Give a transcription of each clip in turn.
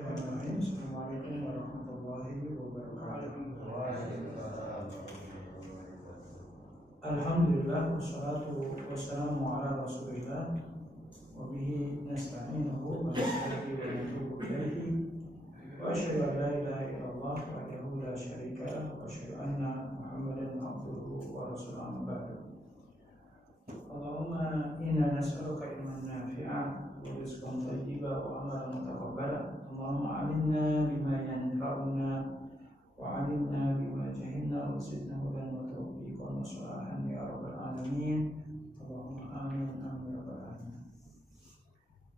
Assalamualaikum warahmatullahi wabarakatuh. Alhamdulillah wassalatu wassalamu ala Rasulillah wa bihi nasta'inuhu wa nastaghfiruhu wa natubu ilaihi wa asyhadu an la ilaha illallah wahdahu la syarika lahu wa asyhadu anna Muhammadan abduhu wa rasuluhu ba'du. Allahumma inna nas'aluka ilman nafi'an wa rizqan thayyiban wa amalan mutaqabbalan. Allahumma 'allimna bima yanfa'una wa 'allimna bima jahilna wa zidna hudan wa tawfiqan wa salahan ya rabbal alamin. Allahumma amin amin ya rabbal alamin.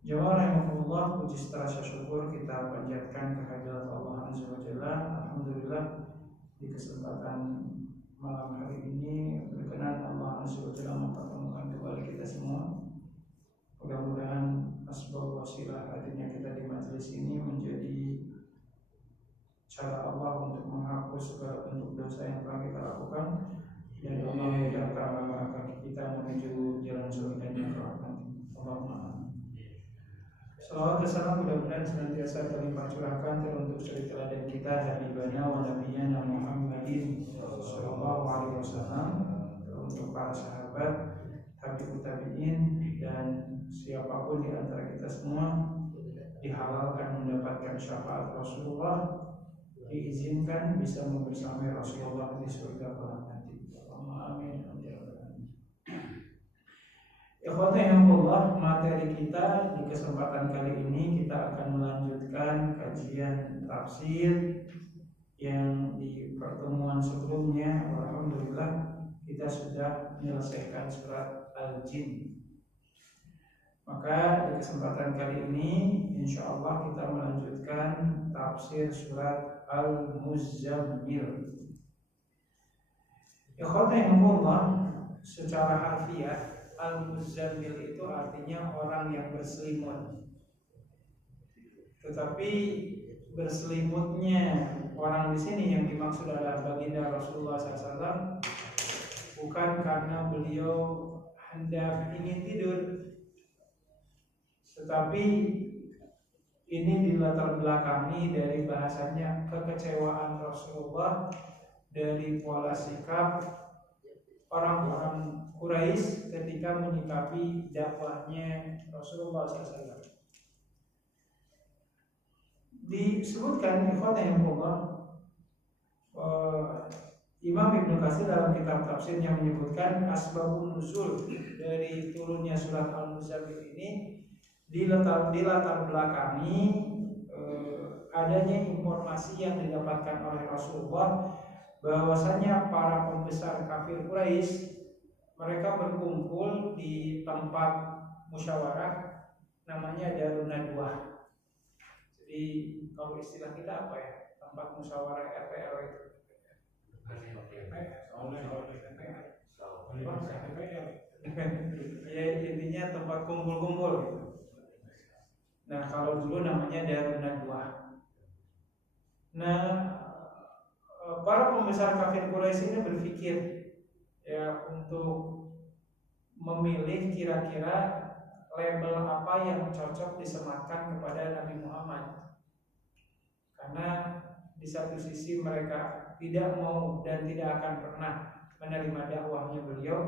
Jamaah rahimakumullah, puji rasa syukur kita panjatkan kehadirat Allah Azza wa Jalla. Alhamdulillah di kesempatan malam hari ini berkenan Allah Azza wa Jalla mempertemukan kembali kita semua. Mudah-mudahan asbab wasilah hadirnya kita di majelis ini menjadi cara Allah untuk menghapus segala bentuk dosa yang telah kita lakukan dan Allah memudahkan langkah kaki kita menuju jalan surga yang rahmat. Allahumma amin. Salawat dan salam mudah-mudahan senantiasa terlimpah curahkan teruntuk suri teladan kita habibana wa nabiyana Muhammadin sallallahu alaihi wasallam, teruntuk para sahabat, tabi'ut tabi'in, dan siapapun di antara kita semua dihalalkan mendapatkan syafaat Rasulullah, diizinkan bisa membersamai Rasulullah di surga kelak nanti. Allahumma amin. Ikhwanillah, materi kita di kesempatan kali ini kita akan melanjutkan kajian tafsir yang di pertemuan sebelumnya. Alhamdulillah kita sudah menyelesaikan surat Al-Jin. Maka di kesempatan kali ini insya Allah kita melanjutkan tafsir surat Al-Muzammil. Ikhwanillah, secara harfiah Al-Muzammil itu artinya orang yang berselimut. Tetapi berselimutnya orang di sini yang dimaksud adalah baginda Rasulullah SAW, bukan karena beliau hendak ingin tidur, tetapi ini dilatar belakangi dari bahasanya kekecewaan Rasulullah dari pola sikap orang-orang Quraisy ketika menyikapi dakwahnya Rasulullah SAW. Disebutkan Imam Ibnu Katsir dalam kitab tafsirnya menyebutkan asbabun nuzul dari turunnya surat Al-Muzammil ini dilatar belakangi adanya informasi yang didapatkan oleh Rasulullah bahwasanya para pembesar kafir Quraisy mereka berkumpul di tempat musyawarah namanya Darun Nadwah. Jadi kalau istilah kita apa ya? Tempat musyawarah RT RW itu. Ya intinya tempat kumpul-kumpul. Nah kalau dulu namanya Darun Nadwah. Nah para pembesar kafir Quraisy ini berpikir ya untuk memilih kira-kira label apa yang cocok disematkan kepada Nabi Muhammad, karena di satu sisi mereka tidak mau dan tidak akan pernah menerima dakwahnya beliau,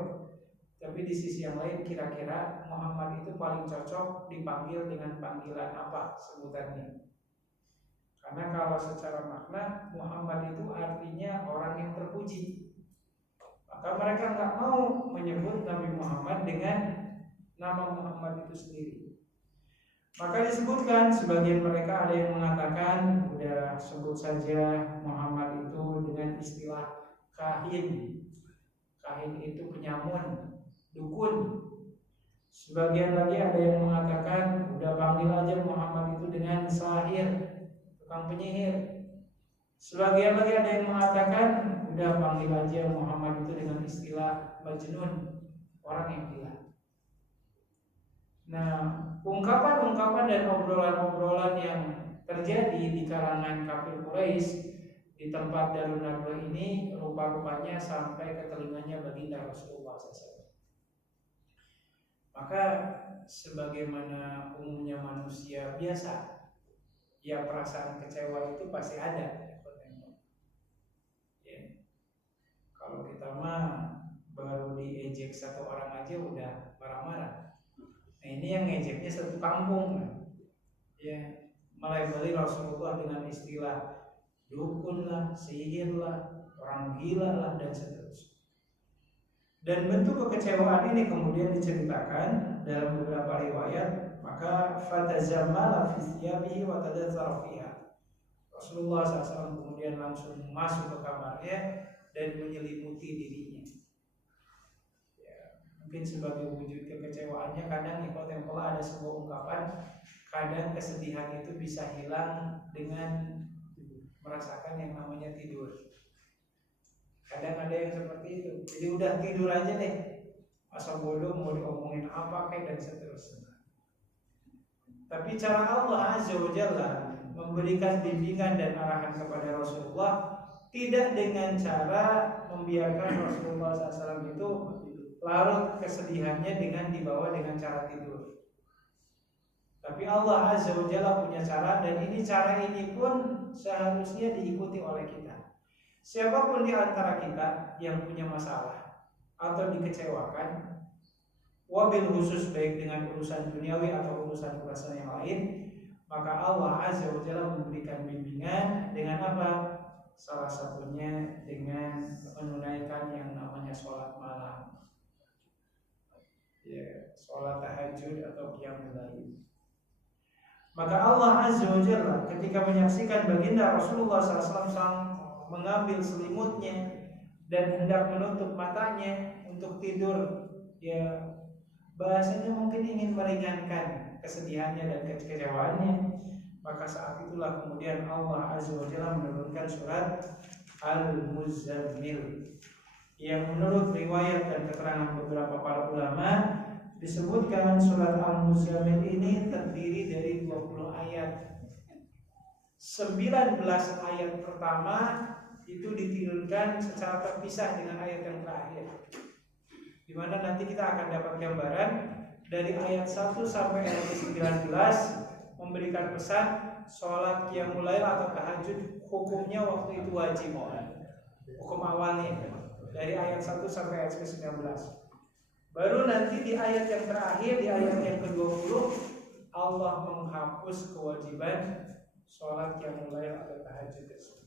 tapi di sisi yang lain kira-kira Muhammad itu paling cocok dipanggil dengan panggilan apa sebutannya. Karena kalau secara makna Muhammad itu artinya orang yang terpuji, maka mereka nggak mau menyebut Nabi Muhammad dengan nama Muhammad itu sendiri. Maka disebutkan sebagian mereka ada yang mengatakan udah sebut saja Muhammad itu dengan istilah kahin. Kahin itu penyamun, dukun. Sebagian lagi ada yang mengatakan udah panggil aja Muhammad itu dengan sahir, tukang penyihir. Sebagian lagi ada yang mengatakan udah panggil aja Muhammad itu dengan istilah majnun, orang yang gila. Nah, ungkapan-ungkapan dan obrolan-obrolan yang terjadi di kalangan kafir Quraisy di tempat Darun Nadwah ini rupa-rupanya sampai ke telinganya baginda Rasulullah SAW. Maka sebagaimana umumnya manusia biasa ya perasaan kecewa itu pasti ada. Ya. Kalau kita mah baru diejek satu orang aja udah marah-marah. Nah ini yang ngejeknya satu kampung, ya, melabeli Rasulullah dengan istilah dukun lah, sihir lah, orang gila lah, dan seterusnya. Dan bentuk kekecewaan ini kemudian diceritakan dalam beberapa riwayat. Maka fatazammala fi thiyabihi wa tadaththara fiha. Rasulullah SAW kemudian langsung masuk ke kamarnya dan menyelimuti dirinya. Ya, mungkin sebagai wujud kekecewaannya, kadang ada sebuah ungkapan, kadang kesedihan itu bisa hilang dengan merasakan yang namanya tidur. Kadang ada yang seperti itu. Jadi udah tidur aja deh, masa bodoh mau diomongin apa kayak dan seterusnya. Tapi cara Allah Azza wa Jalla memberikan bimbingan dan arahan kepada Rasulullah tidak dengan cara membiarkan Rasulullah SAW itu larut kesedihannya dengan dibawa dengan cara tidur. Tapi Allah Azza wa Jalla punya cara, dan cara ini pun seharusnya diikuti oleh kita. Siapapun di antara kita yang punya masalah atau dikecewakan, wabil khusus baik dengan urusan duniawi atau urusan-urusan yang lain, maka Allah Azza wa Jalla memberikan bimbingan dengan apa? Salah satunya dengan menunaikan yang namanya sholat malam, ya, sholat tahajud atau qiyamul lail. Maka Allah Azza wa Jalla ketika menyaksikan baginda Rasulullah SAW mengambil selimutnya dan hendak menutup matanya untuk tidur, ya bahasanya mungkin ingin meringankan kesedihannya dan kekecewaannya, maka saat itulah kemudian Allah Azza wa Jalla menurunkan surat Al-Muzammil, yang menurut riwayat dan keterangan beberapa para ulama disebutkan surat Al-Muzammil ini terdiri dari 20 ayat. 19 ayat pertama itu diturunkan secara terpisah dengan ayat yang terakhir, di mana nanti kita akan dapat gambaran dari ayat 1 sampai ayat 19 memberikan pesan sholat qiyamul lail atau tahajud hukumnya waktu itu wajib. Hukum awalnya dari ayat 1 sampai ayat 19. Baru nanti di ayat yang terakhir, di ayat yang ke-20, Allah menghapus kewajiban sholat qiyamul lail atau tahajud tersebut.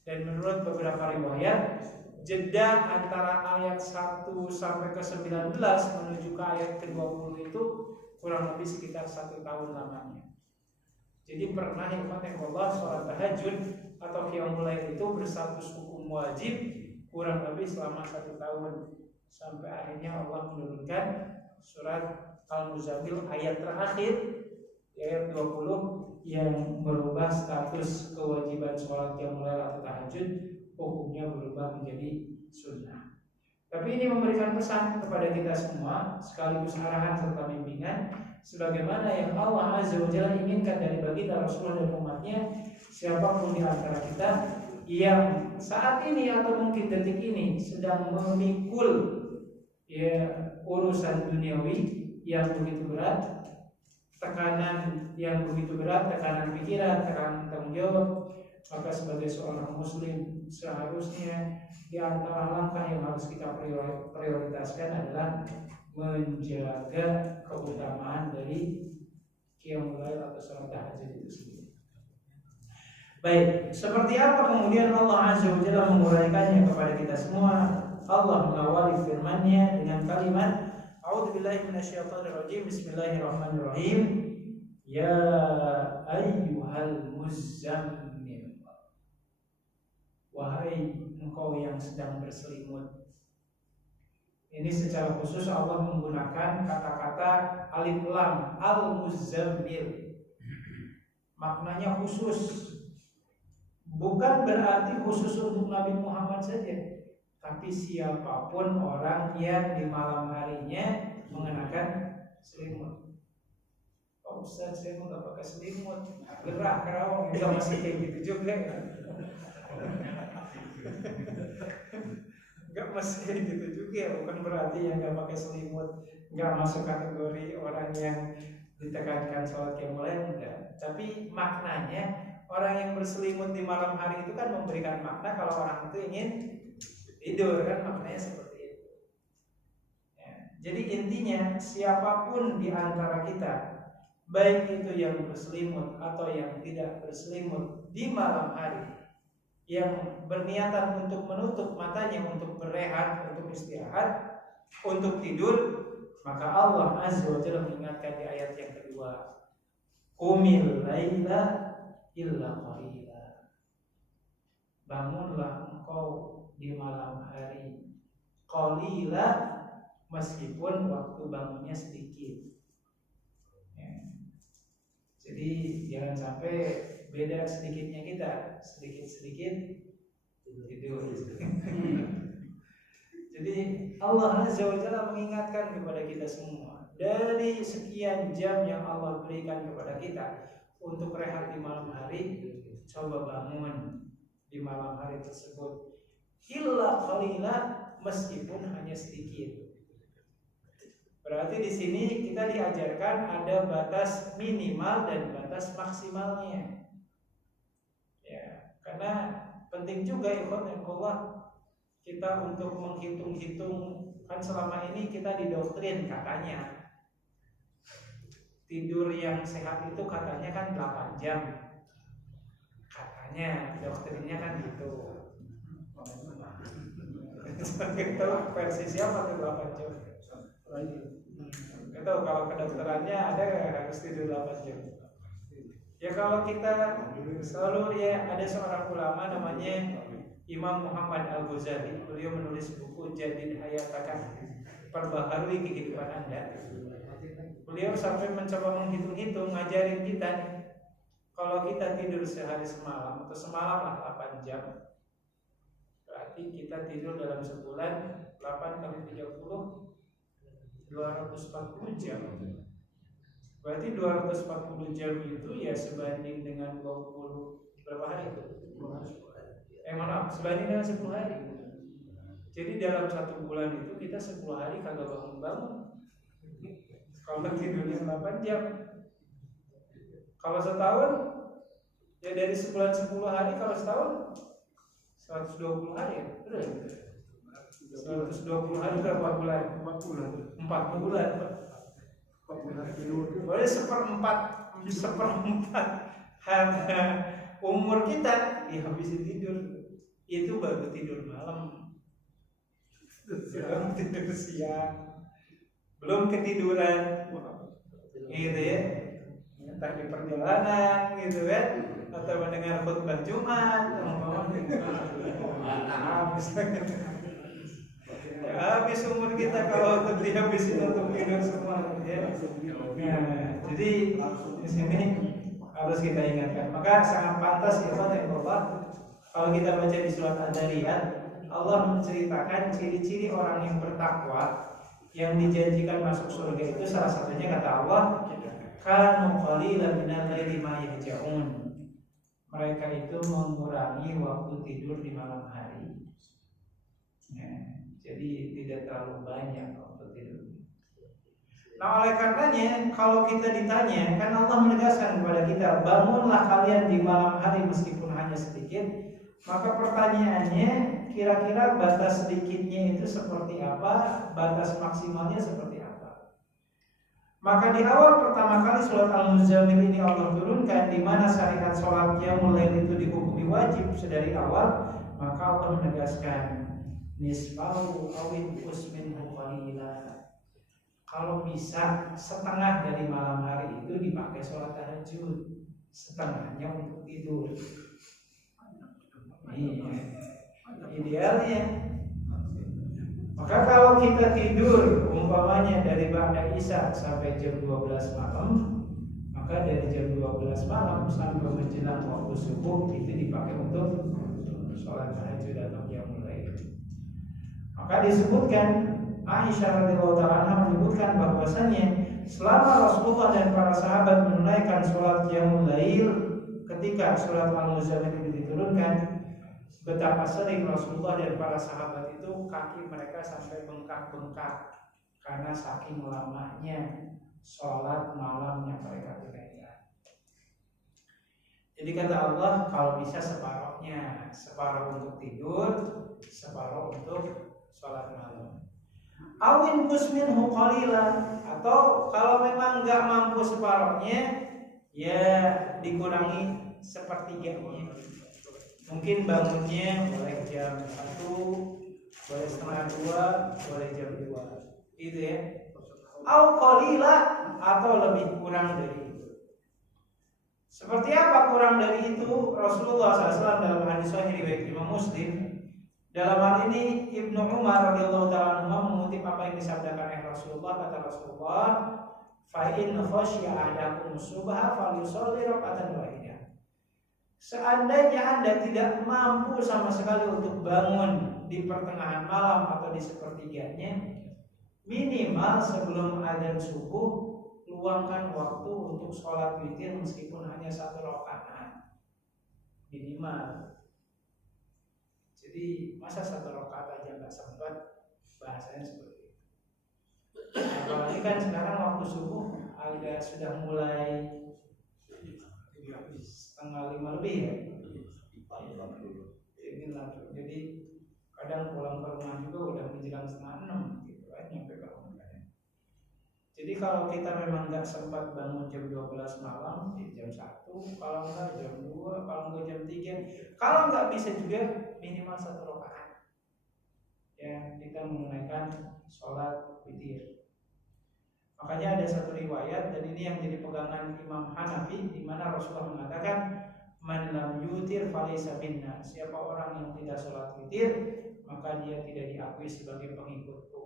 Dan menurut beberapa riwayat, jeda antara ayat 1 sampai ke 19 menuju ke ayat ke-20 itu kurang lebih sekitar 1 tahun lamanya. Jadi pernah Allah sholat tahajud atau qiyamul lail itu berstatus hukum wajib kurang lebih selama 1 tahun, sampai akhirnya Allah menurunkan surat Al-Muzammil ayat terakhir, ayat 20, yang merubah status kewajiban sholat qiyamul lail atau tahajud, hukumnya berubah menjadi sunnah. Tapi ini memberikan pesan kepada kita semua, sekaligus arahan serta bimbingan, sebagaimana yang Allah Azza wa Jalla inginkan dari baginda Rasulullah dan umatnya. Siapapun di antara kita yang saat ini atau mungkin detik ini sedang memikul, ya, urusan duniawi yang begitu berat, tekanan yang begitu berat, tekanan pikiran, tekanan tanggung jawab, maka sebagai seorang muslim seharusnya di antara langkah yang harus kita prioritaskan adalah menjaga keutamaan dari qiyamul lail atau salat tahajud itu sendiri. Baik, seperti apa kemudian Allah Azza wa Jalla menguraikannya kepada kita semua? Allah mengawali firman-Nya dengan kalimat A'udzubillahi minasyaitonirrajim. Bismillahirrahmanirrahim. Ya ayyuhal muzammil. Wahai engkau yang sedang berselimut. Ini secara khusus Allah menggunakan kata-kata alif lam, al-muzammil. Maknanya khusus. Bukan berarti khusus untuk Nabi Muhammad saja, tapi siapapun orang yang di malam harinya mengenakan selimut. Oh Ustaz, saya nggak pakai selimut, gerah kerawang, juga masih kayak gitu juga. Nggak masih kayak gitu juga, bukan berarti yang nggak pakai selimut nggak masuk kategori orang yang ditekankan sholat qiyamul lail enggak. Tapi maknanya orang yang berselimut di malam hari itu kan memberikan makna kalau orang itu ingin tidur, kan maknanya seperti itu. Ya. Jadi intinya siapapun di antara kita, baik itu yang berselimut atau yang tidak berselimut di malam hari, yang berniatan untuk menutup matanya, untuk berehat, untuk istirahat, untuk tidur, maka Allah Azza wa Jalla mengingatkan di ayat yang kedua, qumil laila illa qalila. Bangunlah engkau di malam hari qalila, meskipun waktu bangunnya sedikit. Ya. Jadi jangan sampai beda sedikitnya kita, sedikit-sedikit tidur. Jadi Allah Azza wa Jalla mengingatkan kepada kita semua, dari sekian jam yang Allah berikan kepada kita untuk rehat di malam hari, coba bangun di malam hari tersebut illa qalila, meskipun hanya sedikit. Berarti di sini kita diajarkan ada batas minimal dan batas maksimalnya. Ya, karena penting juga ikhwan Allah kita untuk menghitung-hitung, kan selama ini kita didoktrin katanya tidur yang sehat itu katanya kan 8 jam. Katanya doktrinnya kan gitu. Itu versi siapa tuh 8 jam? Itu kalau kedokterannya ada harus tidur 8 jam. Ya kalau kita selalu, ya ada seorang ulama namanya Imam Muhammad Al-Ghazali. Beliau menulis buku Jadid Hayataka, perbaharui kehidupan Anda. Beliau sampai mencoba menghitung-hitung, ngajarin kita nih, kalau kita tidur sehari semalam atau semalam lah 8 jam, berarti kita tidur dalam sebulan 8 kali 30 240 jam. Berarti 240 jam itu ya sebanding dengan 20 berapa hari itu? Sebanding dengan 10 hari. Jadi dalam 1 bulan itu kita 10 hari kagak bangun-bangun. Kalau tidurnya 8 jam. Kalau setahun ya dari sebulan 10 hari, kalau setahun 120 hari ya. Betul. 120 hari berapa bulan? 4 bulan. Boleh seperempat umur kita dihabisin tidur. Itu baru tidur malam. Belum tidur siang. Belum ketiduran, gitu ya, entah di perjalanan, gitu kan, atau mendengar khutbah Jumat, habis umur kita kalau untuk dihabisin untuk tidur semua, ya. Nah, jadi di sini harus kita ingatkan. Maka sangat pantas ya Allah, kalau kita baca di surat Ad-Dariyat, Allah menceritakan ciri-ciri orang yang bertakwa yang dijanjikan masuk surga itu. Salah satunya kata Allah, kanu qalilan minal laili ma yahja'un. Mereka itu mengurangi waktu tidur di malam hari. Ya, jadi tidak terlalu banyak waktu tidur. Nah, oleh karenanya kalau kita ditanya, kan Allah menegaskan kepada kita, bangunlah kalian di malam hari meskipun hanya sedikit. Maka pertanyaannya, kira-kira batas sedikitnya itu seperti apa? Batas maksimalnya seperti apa? Maka di awal pertama kali surat Al-Muzammil ini Allah turunkan, di mana syariat sholat qiyamul lail itu dihukumi wajib sedari awal. Maka Allah menegaskan, nisfahu awin usminhu qalila. Kalau bisa setengah dari malam hari itu dipakai sholat tahajud, setengahnya untuk tidur. Idealnya. Maka kalau kita tidur umpamanya dari ba'da isya sampai jam 12 malam, maka dari jam 12 malam sampai menjelang waktu subuh itu dipakai untuk sholat tahajud atau qiyamul lail. Maka disebutkan, Aisyah radhiyallahu ta'ala menyebutkan bahwasannya selama Rasulullah dan para sahabat menunaikan sholat qiyamul lail ketika surat Al-Muzammil itu diturunkan, betapa sering Rasulullah dan para sahabat itu kaki mereka sampai bengkak-bengkak karena saking lamanya sholat malam yang mereka tunaikan. Jadi kata Allah, kalau bisa separuhnya, separuh untuk tidur, separuh untuk sholat malam. Awin kusminhu qalilan, atau kalau memang nggak mampu separuhnya, ya dikurangi sepertiganya. Mungkin bangunnya boleh jam 1, boleh setengah 2, boleh jam 2, gitu ya. Au qalilan, atau lebih kurang dari itu. Seperti apa kurang dari itu? Rasulullah SAW dalam hadis sahih riwayat Imam Muslim, dalam hal ini Ibnu Umar radhiyallahu ta'ala anhu mengutip apa yang disabdakan oleh Rasulullah. Kata Rasulullah, fa in khasya ahadakum subha falyusalli raka'atan wahidah. Seandainya Anda tidak mampu sama sekali untuk bangun di pertengahan malam atau di sepertiganya, minimal sebelum adzan subuh luangkan waktu untuk sholat witir meskipun hanya 1 rakaat minimal. Jadi masa 1 rakaat aja nggak sempat, bahasanya seperti itu. Apalagi kan sekarang waktu subuh agak sudah mulai 4:30 lebih ya. Jadi kadang pulang ke rumah juga udah menjelang 5:30 gitu kan, nyampe ke rumah. Jadi kalau kita memang nggak sempat bangun jam 12 malam, jam 1, kalau enggak jam 2, kalau enggak jam 3, kalau nggak bisa juga minimal 1 rakaat. Ya, kita menunaikan sholat witir. Makanya ada satu riwayat, dan ini yang jadi pegangan Imam Hanafi, di mana Rasulullah mengatakan, man lam yutir falaysa minna. Siapa orang yang tidak sholat witir, maka dia tidak diakui sebagai pengikutku.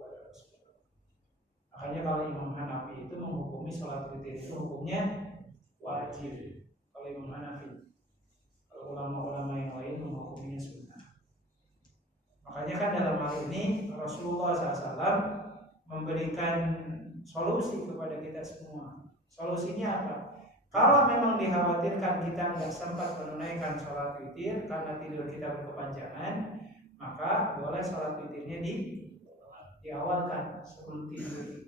Makanya kalau Imam Hanafi itu menghukumi sholat witir itu hukumnya wajib. Kalau Imam Hanafi, kalau ulama-ulama yang lain menghukuminya sunnah. Makanya kan dalam hal ini Rasulullah SAW memberikan solusi kepada kita semua. Solusinya apa? Kalau memang dikhawatirkan kita nggak sempat menunaikan sholat witir karena tidur kita berkepanjangan, maka boleh sholat witirnya diawalkan sebelum tidur.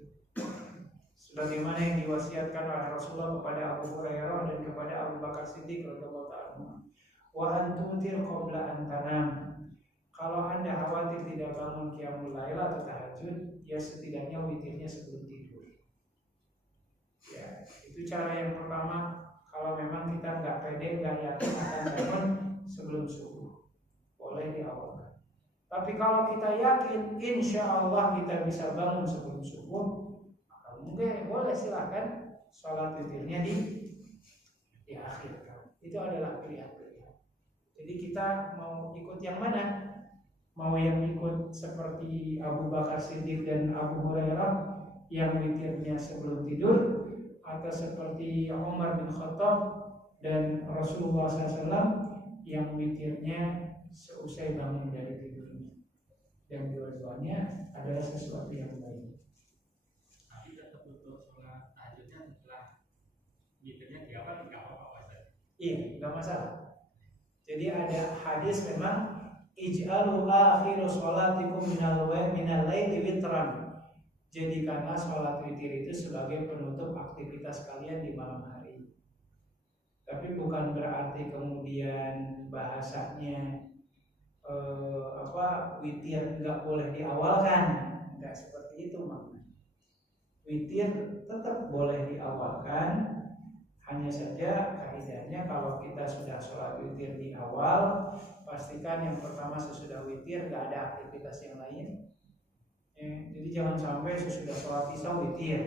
Sebagaimana yang diwasiatkan oleh Rasulullah kepada Abu Hurairah dan kepada Abu Bakar Siddiq radhiyallahu ta'ala. Wa antumtir qabla an tanam. Kalau Anda khawatir tidak bangun qiyamul lail atau tahajud, ya setidaknya witirnya sebelum tidur. Ya, itu cara yang pertama. Kalau memang kita nggak pede, nggak yakin akan bangun sebelum subuh, boleh diawalkan. Tapi kalau kita yakin, insya Allah kita bisa bangun sebelum subuh, maka mungkin boleh silahkan sholat witirnya di akhir. Itu adalah pilihan-pilihan. Jadi kita mau ikut yang mana? Mau yang ikut seperti Abu Bakar Siddiq dan Abu Hurairah yang witirnya sebelum tidur, atau seperti Umar bin Khattab dan Rasulullah SAW yang witirnya seusai bangun dari tidurnya. Dan dua-duanya adalah sesuatu yang baik. Tapi tetap untuk sholat tahajudnya setelah witirnya di awal nggak apa-apa. Iya, nggak masalah. Jadi ada hadis memang ij'alu akhiru sholatikum minal laili witran. Jadikanlah sholat witir itu sebagai penutup aktivitas kalian di malam hari. Tapi bukan berarti kemudian bahasanya witir nggak boleh diawalkan, nggak seperti itu maknanya. Witir tetap boleh diawalkan, hanya saja kaidahnya kalau kita sudah sholat witir di awal, pastikan yang pertama sesudah witir nggak ada aktivitas yang lain. Ya, jadi jangan sampai sesudah sholat isya witir,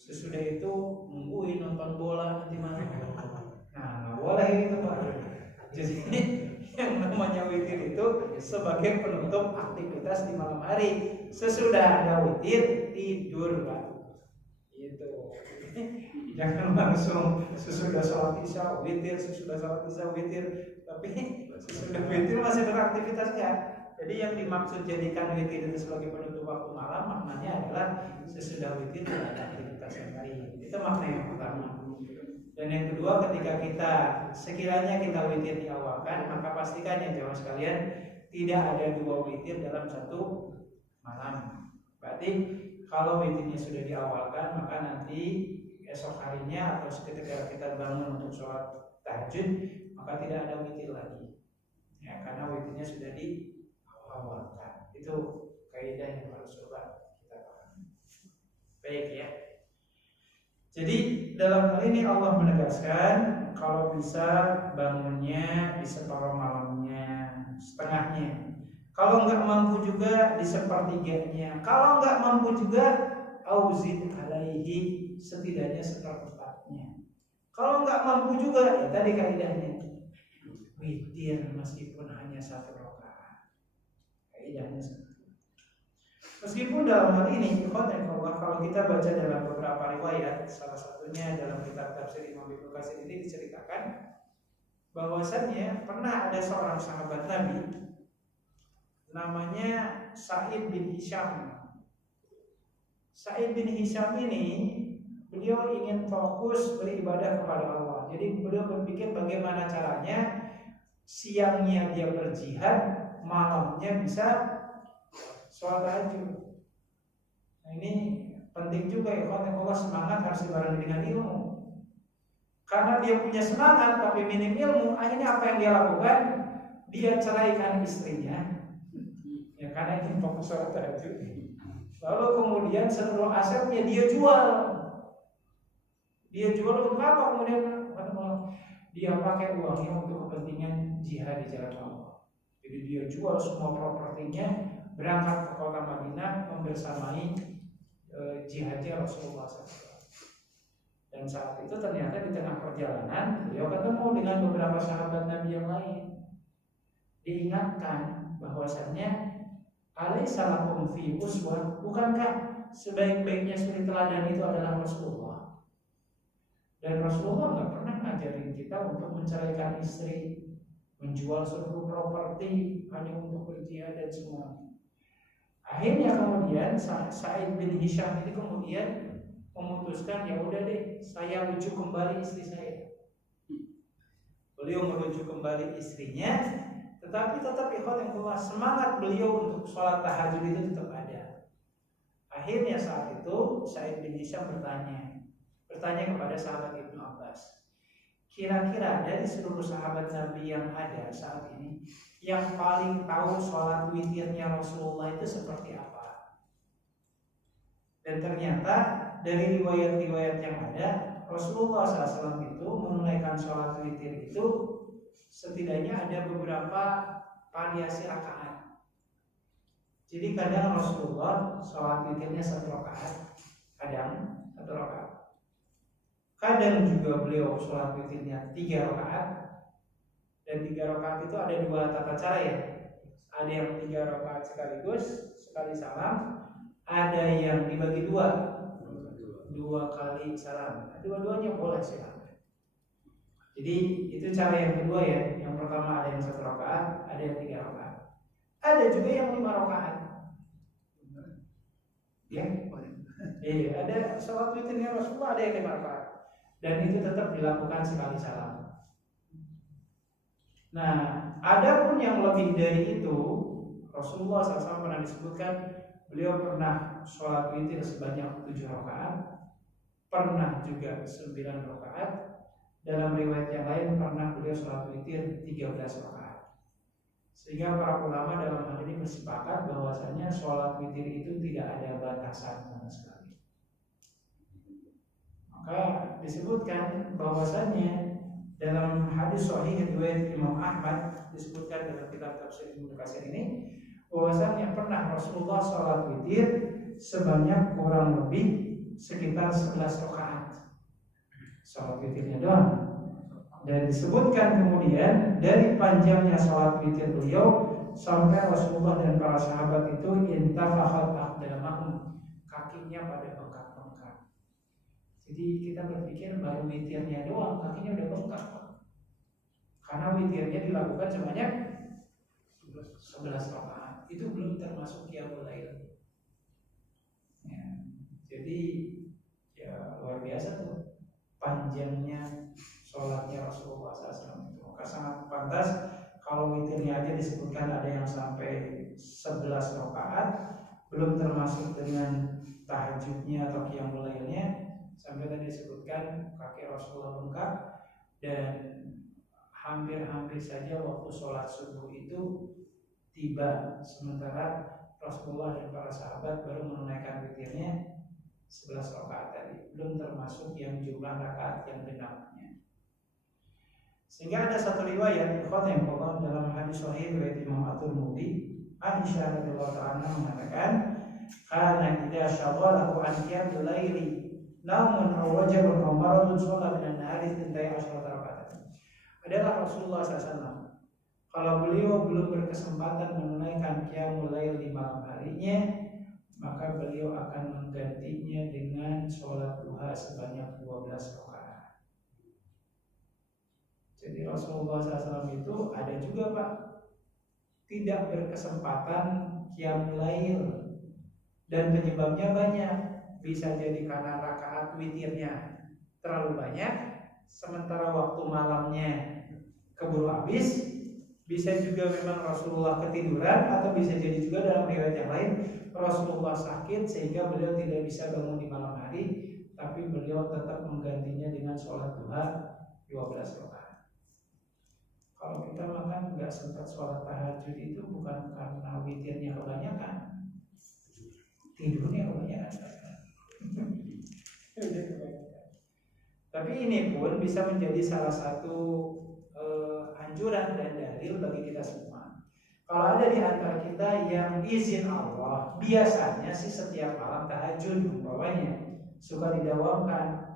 sesudah itu nungguin nonton bola nanti malam. Nah, nggak boleh itu Pak. Jadi yang namanya witir itu sebagai penutup aktivitas di malam hari. Sesudah ada witir, tidur Pak. Gitu. Jangan langsung sesudah sholat isya witir, sesudah sholat isya witir, tapi sesudah witir masih beraktivitas ya. Jadi yang dimaksud jadikan witir itu sebagai penutup waktu malam, maknanya adalah sesudah witir tidak ada aktivitas yang lain. Itu makna yang pertama. Dan yang kedua, ketika kita sekiranya kita witir diawalkan, maka pastikan ya jemaah sekalian tidak ada 2 witir dalam 1 malam. Berarti kalau witirnya sudah diawalkan, maka nanti esok harinya atau ketika kita bangun untuk sholat tahajud, maka tidak ada witir lagi, ya, karena witirnya sudah diawalkan. Itu kaidah yang harus coba kita pahami. Baik ya. Jadi dalam hal ini Allah menegaskan kalau bisa bangunnya di separuh malamnya, setengahnya. Kalau nggak mampu juga di sepertiganya. Kalau nggak mampu juga auzid alaihi, setidaknya seperempatnya. Kalau nggak mampu juga, ya tadi kaidahnya witir meskipun hanya 1 rakaat. Kaidahnya seperti itu. Meskipun dalam hal ini, kalau kita baca dalam beberapa riwayat, salah satunya dalam kitab tafsir Imam Ibnu Katsir ini diceritakan bahwasannya pernah ada seorang sahabat Nabi namanya Sa'id bin Hisham. Sa'id bin Hisham ini beliau ingin fokus beribadah kepada Allah. Jadi beliau berpikir bagaimana caranya siangnya dia berjihad, malamnya bisa sholat tahajud. Nah ini penting juga ya, Allah semangat harus dibarengi dengan ilmu. Karena dia punya semangat tapi minim ilmu, akhirnya apa yang dia lakukan? Dia ceraikan istrinya, ya karena ingin fokus sholat tahajud. Lalu kemudian seluruh asetnya dia jual. Dia jual untuk apa? Kemudian dia pakai uangnya untuk kepentingan jihad di jalan Allah. Jadi dia jual semua propertinya, berangkat ke kota Madinah membersamai jihadnya Rasulullah SAW. Dan saat itu ternyata di tengah perjalanan beliau ketemu dengan beberapa sahabat Nabi yang lain. Diingatkan bahwasannya alaysa lakum fi uswah, bukankah sebaik-baiknya suri teladan itu adalah Rasulullah? Dan Rasulullah nggak pernah ngajarin kita untuk menceraikan istri, menjual seluruh properti hanya untuk berjihad dan semuanya. Akhirnya kemudian Sa'id bin Hisham ini kemudian memutuskan, ya udah deh, saya rujuk kembali istri saya. Beliau merujuk kembali istrinya, tetapi tetap semangat beliau untuk sholat tahajud itu tetap ada. Akhirnya saat itu Sa'id bin Hisham bertanya kepada sahabat Ibnu Abbas, kira-kira dari seluruh sahabat Nabi yang ada saat ini, yang paling tahu sholat witirnya Rasulullah itu seperti apa? Dan ternyata dari riwayat-riwayat yang ada, Rasulullah SAW itu menunaikan sholat witir itu setidaknya ada beberapa variasi rakaat. Jadi kadang Rasulullah sholat witirnya 1 rakaat, kadang 1 rakaat. Kadang juga beliau sholat witirnya 3 rakaat. Dan 3 rakaat itu ada 2 tata cara ya. Ada yang 3 rakaat sekaligus, sekali salam. Ada yang dibagi 2 kali salam. Dua-duanya boleh silakan. Jadi itu cara yang kedua ya. Yang pertama ada yang 1 rakaat, ada yang 3 rakaat. Ada juga yang 5 rakaat. Ya, ada sholat witirnya Rasulullah ada yang 5 rakaat. Dan itu tetap dilakukan sekali salam. Nah, ada pun yang lebih dari itu, Rasulullah SAW pernah disebutkan beliau pernah sholat witir sebanyak 7 rakaat, pernah juga 9 rakaat. Dalam riwayat yang lain pernah beliau sholat witir 13 rakaat. Sehingga para ulama dalam hal ini bersepakat bahwasanya sholat witir itu tidak ada batasan sama sekali. Maka disebutkan bahwasanya dalam hadis sahih riwayat Imam Ahmad disebutkan dalam kitab tafsir Ibnu Katsir ini bahwasanya pernah Rasulullah sholat witir sebanyak kurang lebih sekitar 11 rakaat sholat witirnya doang. Dan disebutkan kemudian dari panjangnya sholat witir beliau sampai Rasulullah dan para sahabat itu intafakhat aqdamahum, kakinya pada bengkak-bengkak. Jadi kita berpikir baru witirnya doang kakinya udah bengkak, karena witirnya dilakukan sebanyak 11 rakaat. Itu belum termasuk qiyamul lail. Ya, jadi ya luar biasa tuh panjangnya sholatnya Rasulullah SAW itu. Maka sangat pantas kalau witirnya aja disebutkan ada yang sampai 11 rakaat, belum termasuk dengan tahajudnya atau qiyamul lailnya, sampai tadi disebutkan kaki Rasulullah bengkak dan hampir-hampir saja waktu sholat subuh itu tiba, sementara Rasulullah dan para sahabat baru menunaikan witirnya 11 rakaat tadi, belum termasuk yang jumlah rakaat yang genapnya. Sehingga ada satu riwayat yang dalam hadis sahih riwayat Imam At-Tirmidzi, Aisyah radhiyallahu anha mengatakan, "Kana idza shaghalahu an qiyamil laili naumun aw wajabun aw maradun shalla min an-nahari 12 rakaat." Adalah Rasulullah SAW, kalau beliau belum berkesempatan menunaikan qiyamul lail di malam harinya, maka beliau akan menggantinya dengan sholat duha sebanyak 12 rakaat. Jadi Rasulullah SAW itu ada juga Pak, tidak berkesempatan qiyamul lail, dan penyebabnya banyak. Bisa jadi karena rakaat witirnya terlalu banyak, sementara waktu malamnya keburu habis. Bisa juga memang Rasulullah ketiduran, atau bisa jadi juga dalam riwayat yang lain Rasulullah sakit sehingga beliau tidak bisa bangun di malam hari, tapi beliau tetap menggantinya dengan sholat duha 12 rakaat. Kalau kita makan nggak sempat sholat tahajud itu bukan karena witirnya kebanyakan, tidurnya kebanyakan. Tapi ini pun bisa menjadi salah satu anjuran dan dalil bagi kita semua. Kalau ada di antara kita yang izin Allah, biasanya sih setiap malam tahajud umpamanya suka didawamkan.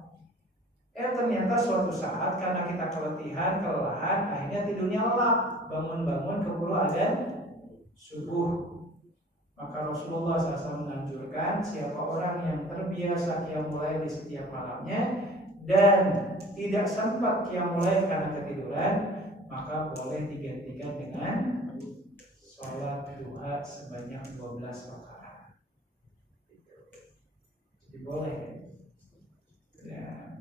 Ternyata suatu saat karena kita keletihan, kelelahan, akhirnya tidurnya lelap, bangun-bangun keburu adzan subuh. Maka Rasulullah SAW menganjurkan siapa orang yang terbiasa qiyamul lail di setiap malamnya dan tidak sempat qiyamul lail karena ketiduran, maka boleh digantikan dengan sholat duha sebanyak 12 rakaat. Jadi boleh ya,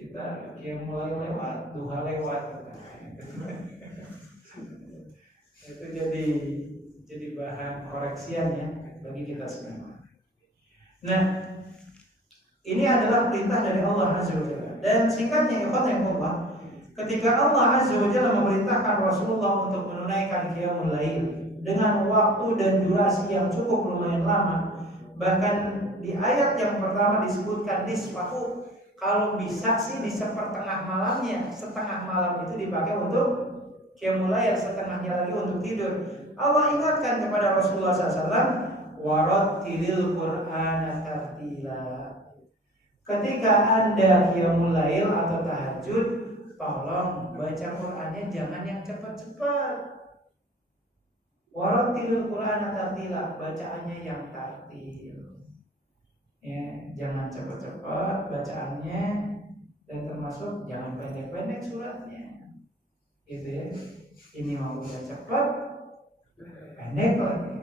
kita qiyamul lail lewat, duha lewat. Itu jadi bahan koreksian ya bagi kita semua. Nah, ini adalah perintah dari Allah Azza wa Jalla. Dan singkatnya ikhwah, ketika Allah Azza wa Jalla memerintahkan Rasulullah untuk menunaikan qiyamul lail dengan waktu dan durasi yang cukup lumayan lama, bahkan di ayat yang pertama disebutkan nisfahu, kalau bisa sih di sepertengah malamnya, setengah malam itu dipakai untuk qiyamul lail, setengahnya lagi untuk tidur. Allah ingatkan kepada Rasulullah SAW, warattilil Qur'ana tartila. Ketika Anda qiyamul lail atau tahajud, tolong baca Qur'annya jangan yang cepat-cepat. Warattilil Qur'ana tartila, bacaannya yang tartil. Ya, jangan cepat-cepat bacaannya, dan termasuk jangan pendek-pendek suratnya. Gitu ya. Ini mau udah cepat, pendek lagi.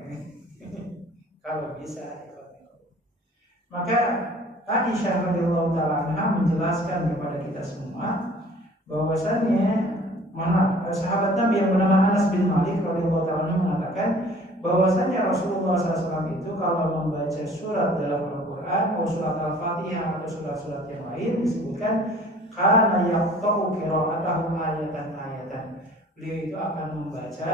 Kalau bisa. Maka Aisyah radhiyallahu ta'ala anha menjelaskan kepada kita semua bahwasannya sahabat Nabi yang bernama Anas bin Malik radhiyallahu ta'ala mengatakan bahwasannya Rasulullah SAW itu kalau membaca surat dalam Al-Quran atau surat Al-Fatihah atau surat-surat yang lain disebutkan kana yaqta'u qira'atahu ayatan. Beliau itu akan membaca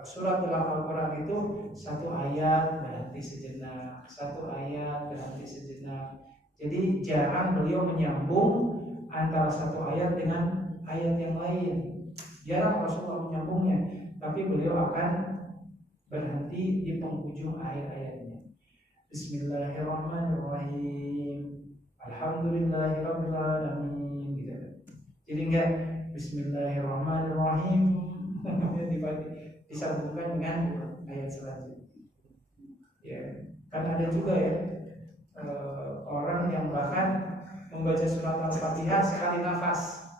surat dalam Al-Quran itu satu ayat berhenti sejenak, satu ayat berhenti sejenak. Jadi jarang beliau menyambung antara satu ayat dengan ayat yang lain. Jarang Rasulullah menyambungnya, tapi beliau akan berhenti di penghujung akhir ayatnya. Bismillahirrahmanirrahim. Alhamdulillahirabbil alamin gitu. Jadi enggak Bismillahirrahmanirrahim disambungkan dengan ayat selanjutnya. Ya, kan ada juga ya orang yang bahkan membaca surat Al-Fatihah sekali nafas.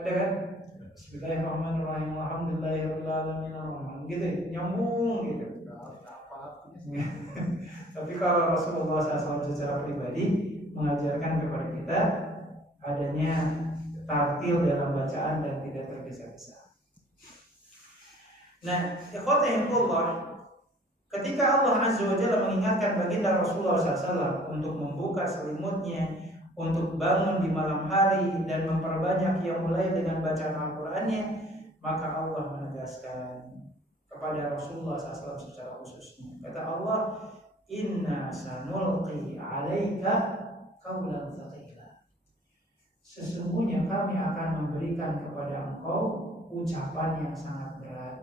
Ada kan? Bismillahirrahmanirrahim. Alhamdulillahirabbil alamin. Gitu, nyambung gitu. Tapi kalau Rasulullah SAW secara pribadi mengajarkan kepada kita adanya tartil dalam bacaan dan tidak tergesa-gesa. Nah, ikhwatahillah, ketika Allah Azza wa Jalla mengingatkan baginda Rasulullah SAW SAW untuk membuka selimutnya, untuk bangun di malam hari dan memperbanyak qiyamul dengan bacaan Al-Qur'annya, maka Allah menegaskan kepada Rasulullah SAW secara khususnya. Kata Allah, inna sanulqi alaika qawlan thaqila. Sesungguhnya kami akan memberikan kepada engkau ucapan yang sangat berat.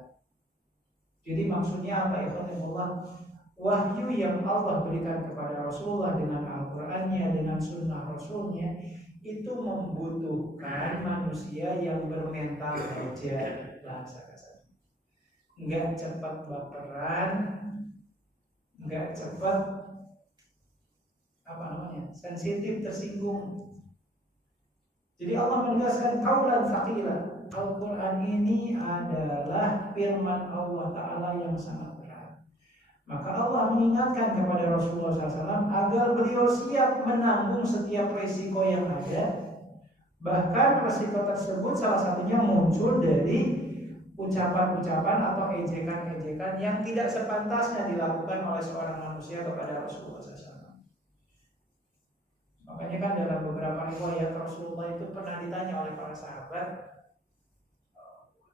Jadi maksudnya apa ya Allah? Wahyu yang Allah berikan kepada Rasulullah dengan Al-Qur'annya, dengan sunnah Rasulnya, itu membutuhkan manusia yang bermental baja, bahasa kasar. Enggak cepat baperan, enggak cepat sensitif, tersinggung. Jadi Allah menegaskan qaulan tsaqila. Al-Quran ini adalah firman Allah Ta'ala yang sangat berat. Maka Allah mengingatkan kepada Rasulullah SAW agar beliau siap menanggung setiap resiko yang ada. Bahkan resiko tersebut salah satunya muncul dari ucapan-ucapan atau ejekan-ejekan yang tidak sepantasnya dilakukan oleh seorang manusia kepada Rasulullah SAW. Makanya kan dalam beberapa riwayat Rasulullah itu pernah ditanya oleh para sahabat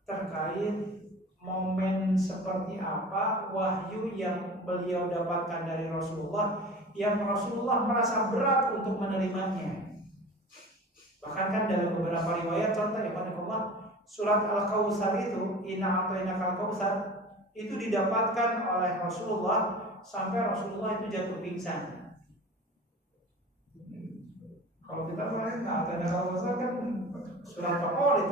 terkait momen seperti apa wahyu yang beliau dapatkan dari Rasulullah yang Rasulullah merasa berat untuk menerimanya. Bahkan kan dalam beberapa riwayat, contoh ya Allah, surat Al-Kautsar itu, inna a'tainakal kautsar, itu didapatkan oleh Rasulullah sampai Rasulullah itu jatuh pingsan. Kalau kita kemarin a'tainakal kautsar kan surat favorit.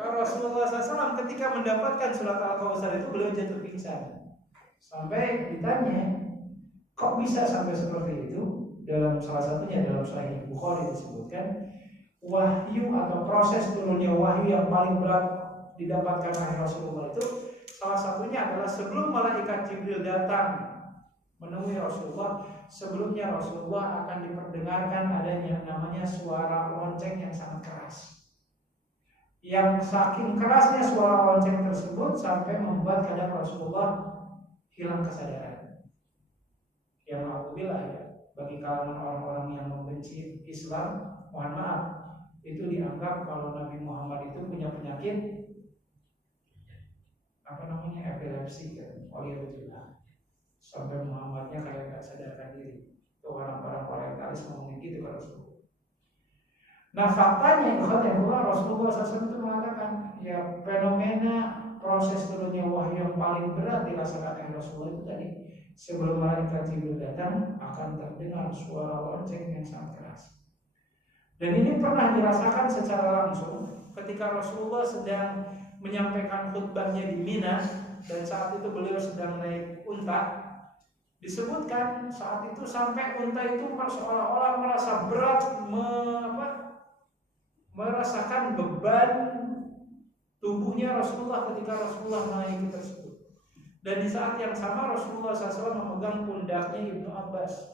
Rasulullah SAW ketika mendapatkan surat Al-Kautsar itu beliau jatuh pingsan. Sampai ditanya, kok bisa sampai seperti itu? Dalam salah satunya dalam Sahih Bukhari disebutkan, wahyu atau proses turunnya wahyu yang paling berat didapatkan oleh Rasulullah itu salah satunya adalah sebelum malaikat Jibril datang menemui Rasulullah, sebelumnya Rasulullah akan diperdengarkan adanya namanya suara lonceng yang sangat keras. Yang saking kerasnya suara lonceng tersebut sampai membuat kadang Rasulullah hilang kesadaran. Yang alhamdulillah ya, bagi kalangan orang-orang yang membenci Islam, mohon maaf, itu dianggap kalau Nabi Muhammad itu punya penyakit epilepsi kan, waliyadzubillah. Sampai Muhammadnya kayak gak sadarkan diri. Itu orang-orang orientalis ngomongin gitu ke Rasulullah. Nah faktanya Rasulullah SAW itu mengatakan ya fenomena proses turunnya wahyu yang paling berat dirasakan oleh Rasulullah itu tadi, sebelum malaikat Jibril datang akan terdengar suara lonceng yang sangat keras. Dan ini pernah dirasakan secara langsung ketika Rasulullah sedang menyampaikan khutbahnya di Mina, dan saat itu beliau sedang naik unta. Disebutkan saat itu sampai unta itu seolah-olah merasa berat, merasakan beban tubuhnya Rasulullah ketika Rasulullah naik tersebut. Dan di saat yang sama Rasulullah SAW memegang pundaknya Ibnu Abbas.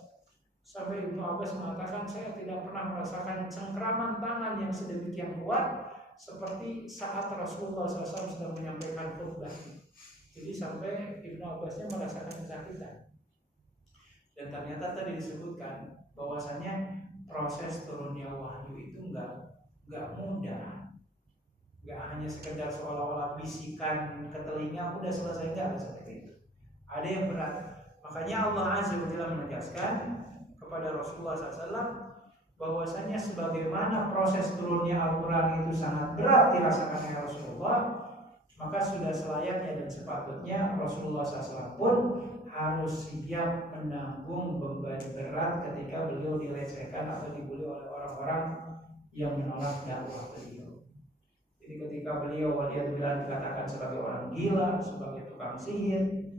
Sampai Ibnu Abbas mengatakan, saya tidak pernah merasakan cengkraman tangan yang sedemikian kuat seperti saat Rasulullah SAW sedang menyampaikan khutbah. Jadi sampai Ibnu Abbasnya merasakan kesakitan. Dan ternyata tadi disebutkan bahwasanya proses turunnya wahyu itu enggak mudah. Enggak hanya sekedar seolah-olah bisikan ke telinga udah selesai, enggak seperti itu. Ada yang berat. Makanya Allah Azza wa Jalla menegaskan kepada Rasulullah SAW bahwasanya sebagaimana proses turunnya Al-Quran itu sangat berat dirasakan oleh Rasulullah, maka sudah selayaknya dan sepatutnya Rasulullah SAW pun harus siap menanggung beban berat ketika beliau dilecehkan atau dibully oleh orang-orang yang menolak dakwah beliau. Jadi ketika beliau waliyadzubillah dikatakan sebagai orang gila, sebagai tukang sihir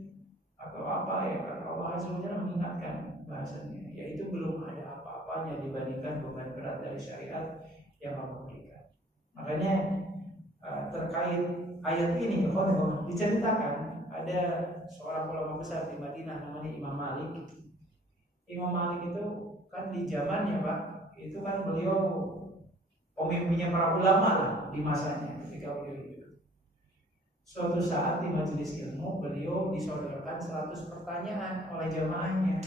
atau apa ya, kan Allah Azza wa Jalla mengingatkan bahasanya, yaitu belum ada apa-apanya dibandingkan beban berat dari syariat yang Allah berikan. Makanya terkait ayat ini diceritakan ada seorang ulama besar di Madinah namanya Imam Malik. Imam Malik itu kan di zamannya Pak, itu kan beliau pemimpinnya para ulama lah di masanya ketika beliau hidup. Suatu saat di majelis ilmu beliau disodorkan 100 pertanyaan oleh jamaahnya.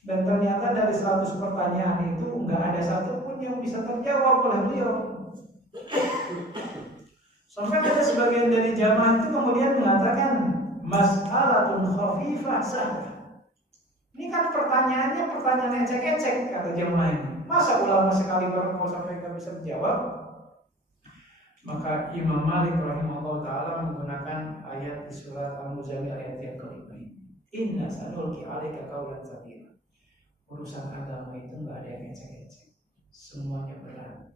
Dan ternyata dari 100 pertanyaan itu nggak ada satupun yang bisa terjawab oleh beliau. Sampai ada sebagian dari jamaah itu kemudian mengatakan mas'alatun khafifah sahlah. Ini kan pertanyaannya pertanyaan ecek-ecek kata jamaah ini. Masa ulama sekali baru kau sampai nggak bisa menjawab? Maka Imam Malik rahimahullah taala menggunakan ayat di surat Al-Muzammil ayat yang kelima. Inna sanulqi 'alaika qawlan tsaqila. Urusan agama itu nggak ada yang ecek-ecek, semuanya berat.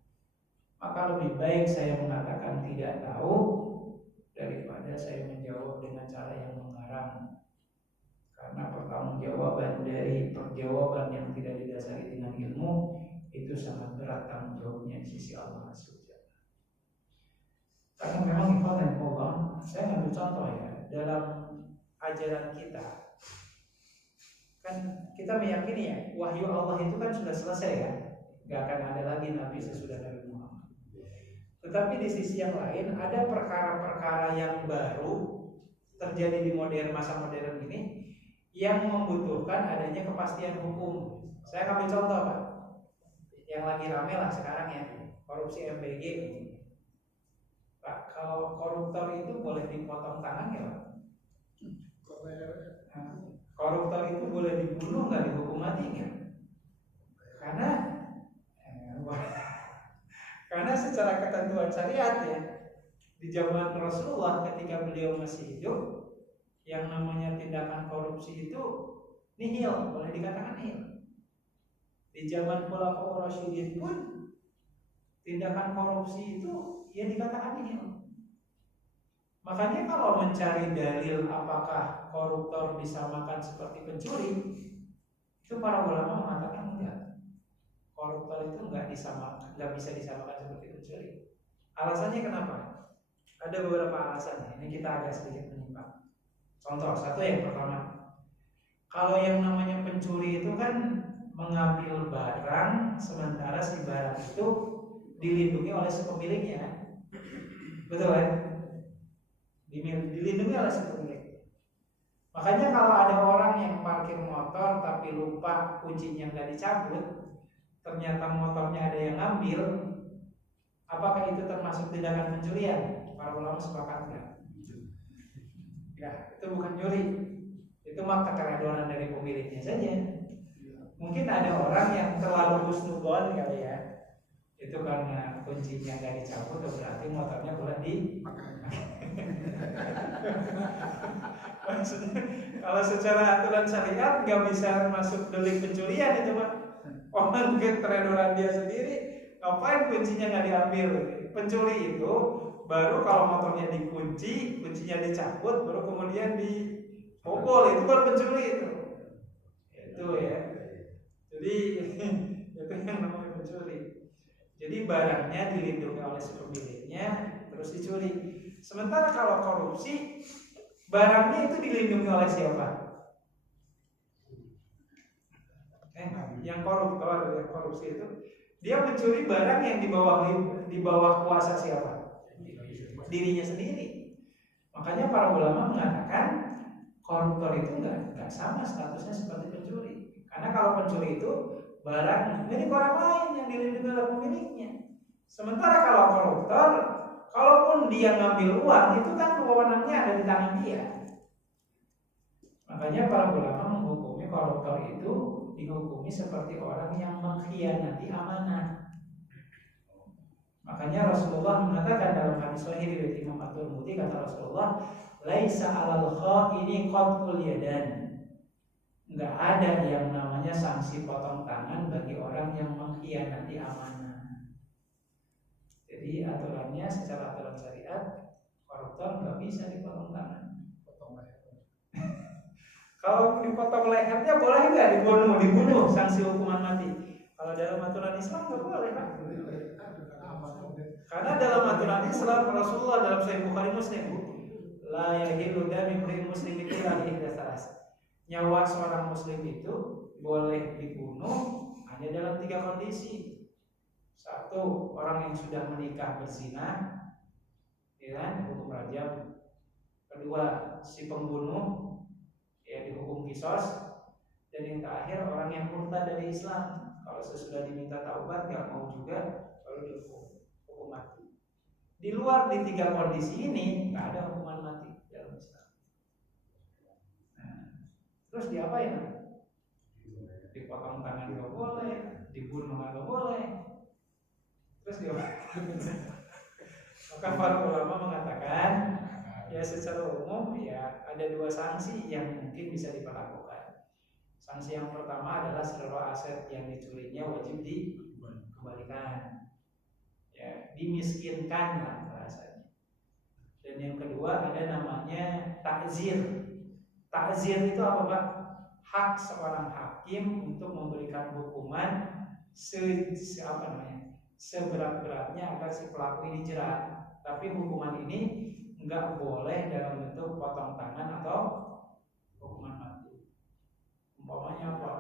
Maka lebih baik saya mengatakan tidak tahu daripada saya menjawab dengan cara yang mengarang. Karena pertanggungjawaban dari perjawaban yang tidak didasari dengan ilmu itu sangat berat tanggung jawabnya di sisi Allah Subhanahu. Karena memang ikhwan dan akhwat, saya ngambil contoh ya dalam ajaran kita. Kan kita meyakini ya wahyu Allah itu kan sudah selesai ya, nggak akan ada lagi nabi sesudah Nabi Muhammad. Tetapi di sisi yang lain ada perkara-perkara yang baru terjadi di masa modern ini yang membutuhkan adanya kepastian hukum. Saya ambil contoh Pak, yang lagi rame lah sekarang ya, korupsi MBG. Pak, kalau koruptor itu boleh dipotong tangan ya Pak? Koruptor itu boleh dibunuh nggak, dihukum mati nggak? Karena secara ketentuan syariat ya, di zaman Rasulullah ketika beliau masih hidup, yang namanya tindakan korupsi itu nihil, boleh dikatakan nihil. Di zaman Khulafaur Rasyidin pun tindakan korupsi itu ya dikatakan nihil. Makanya kalau mencari dalil apakah koruptor disamakan seperti pencuri, itu para ulama mengatakan enggak. Koruptor itu nggak bisa disamakan seperti pencuri. Alasannya kenapa? Ada beberapa alasan. Ini kita agak sedikit menyimpang. Contoh satu yang pertama, kalau yang namanya pencuri itu kan mengambil barang sementara si barang itu dilindungi oleh si pemiliknya, betul kan? Dilindungi oleh si pemilik. Makanya kalau ada orang yang parkir motor tapi lupa kuncinya nggak dicabut, ternyata motornya ada yang ngambil, apakah itu termasuk tindakan pencurian? Para ulama sepakat nggak? Ya, itu bukan nyuri, itu mah keteledoran dari pemiliknya saja. Mungkin ada orang yang terlalu husnuzon kali ya, itu karena kuncinya nggak dicabut, berarti motornya boleh dipakai. Maksudnya, kalau secara aturan syariat nggak bisa masuk delik pencurian itu Pak. Orang mungkin keteledoran dia sendiri, ngapain kuncinya nggak diambil? Pencuri itu baru kalau motornya dikunci, kuncinya dicabut, baru kemudian dibobol, itu baru pencuri itu ya. Jadi itu yang namanya pencuri. Jadi barangnya dilindungi oleh si pemiliknya, terus dicuri. Sementara kalau korupsi, barangnya itu dilindungi oleh siapa? Yang koruptor, yang korupsi itu dia mencuri barang yang di bawah kuasa siapa? Dirinya sendiri. Makanya para ulama mengatakan koruptor itu nggak sama statusnya seperti pencuri. Karena kalau pencuri itu barang milik orang lain yang dilindungi oleh pemiliknya. Sementara kalau koruptor, kalaupun dia ngambil uang itu kan wewenangnya ada di tangan dia. Makanya para ulama menghukumi koruptor itu dihukumi seperti orang yang mengkhianati amanah. Makanya Rasulullah mengatakan dalam hadis sahih riwayat Imam At-Tirmidzi, kata Rasulullah, "Laisa 'alal kha'ini qat'ul yadan." Enggak ada yang namanya sanksi potong tangan bagi orang yang mengkhianati amanah. Jadi aturannya secara aturan syariat, koruptor nggak bisa dipotong tangan. Kalau dipotong lehernya boleh nggak dibunuh, sanksi hukuman mati. Kalau dalam aturan Islam nggak boleh Pak. Karena dalam aturan Islam Rasulullah dalam Sahih Bukhari Muslim, la yahillu damu imri'in muslimin illa bi ihda thalath. Nyawa seorang muslim itu boleh dibunuh hanya dalam 3 kondisi. Satu, orang yang sudah menikah berzina, ya kan, hukum rajam. Kedua, si pembunuh ya dihukum qisas. Dan yang terakhir orang yang murtad dari Islam, kalau sesudah diminta taubat nggak mau juga, baru dihukum mati. Di luar di 3 kondisi ini nggak ada hukuman mati dalam Islam. Nah, terus diapain? Dipotong tangan nggak boleh, dibunuh nggak boleh. Terus diapain? Maka para ulama mengatakan ya secara umum ya ada 2 sanksi yang mungkin bisa diperlakukan. Sanksi yang pertama adalah seluruh aset yang dicurinya wajib dikembalikan, ya dimiskinkan lah bahasanya. Dan yang kedua ada namanya takzir. Takzir itu apa Pak? Hak seorang hakim untuk memberikan hukuman seberat-beratnya agar si pelaku ini jerat. Tapi hukuman ini enggak boleh dalam bentuk potong tangan atau hukuman mati. Umpamanya apa?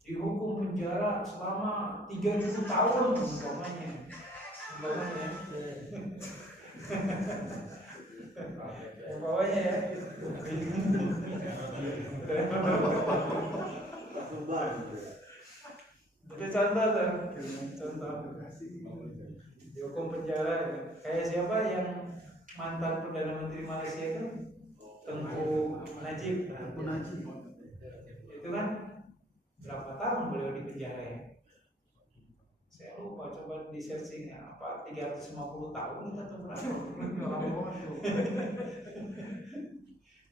Dihukum penjara selama 3.000 tahun umpamanya. Umpamanya ya. Itu contoh. Dihukum penjara kayak siapa yang mantan Perdana Menteri Malaysia itu? Tengku Najib. Itu kan berapa tahun beliau di penjara ya? Saya lupa, coba di searching apa 350 tahun atau berapa?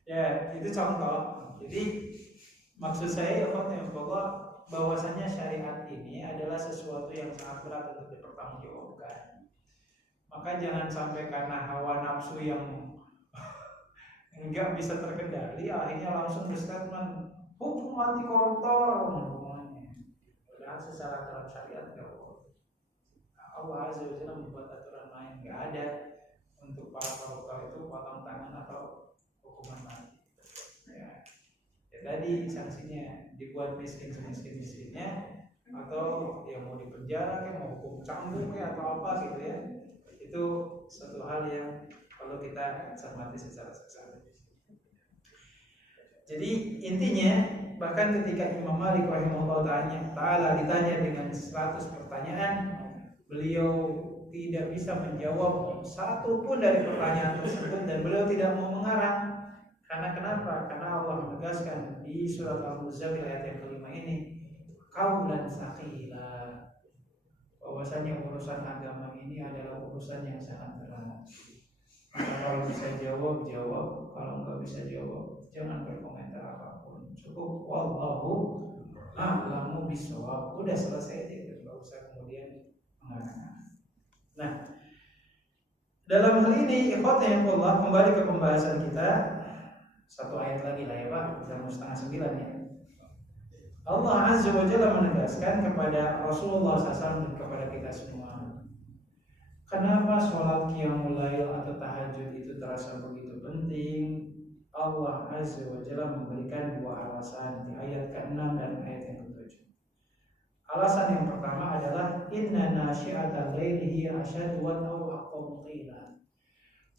Ya, itu contoh. Jadi maksud saya bahwa bahwasanya syariat ini adalah sesuatu yang sangat berat untuk dipertanggungjawabkan. Maka jangan sampai karena hawa nafsu yang enggak bisa terkendali akhirnya langsung berstatement hukum mati koruptor semuanya. Padahal secara dalam syariat enggak boleh. Allah Azza wa Jalla membuat aturan lain, enggak ada untuk para koruptor itu potong tangan atau hukuman mati. Ya tadi sanksinya dibuat miskin-miskinnya atau dia mau dipenjara kayak mau hukum cambuk kayak atau apa gitu ya. Itu satu hal yang perlu kita cermati secara seksama. Jadi intinya bahkan ketika Imam Malik rahimahullah taala ditanya dengan 100 pertanyaan, beliau tidak bisa menjawab satu pun dari pertanyaan tersebut dan beliau tidak mau mengarang. Karena kenapa? Karena Allah menegaskan di surat Al-Muzammil ayat yang kelima ini, qaulan tsaqila, bahwasanya urusan agama ini adalah urusan yang sangat berat. Kalau bisa jawab, kalau nggak bisa jawab, jangan berkomentar apapun. Cukup wallahu a'lamu bishawab. Udah selesai aja, nggak usah kemudian mengarang. Nah, dalam hal ini ikhwatullah kembali ke pembahasan kita. Satu ayat lagi lah ya Pak, jam 8:30 ya. Allah Azza wa Jalla menegaskan kepada Rasulullah SAW dan kepada kita semua, kenapa sholat qiyamul lail atau tahajud itu terasa begitu penting? Allah Azza wa Jalla memberikan 2 alasan di ayat ke-6 dan ayat yang ke-7. Alasan yang pertama adalah inna nasyi'atal laili hiya asyaddu wa aqwamu qila.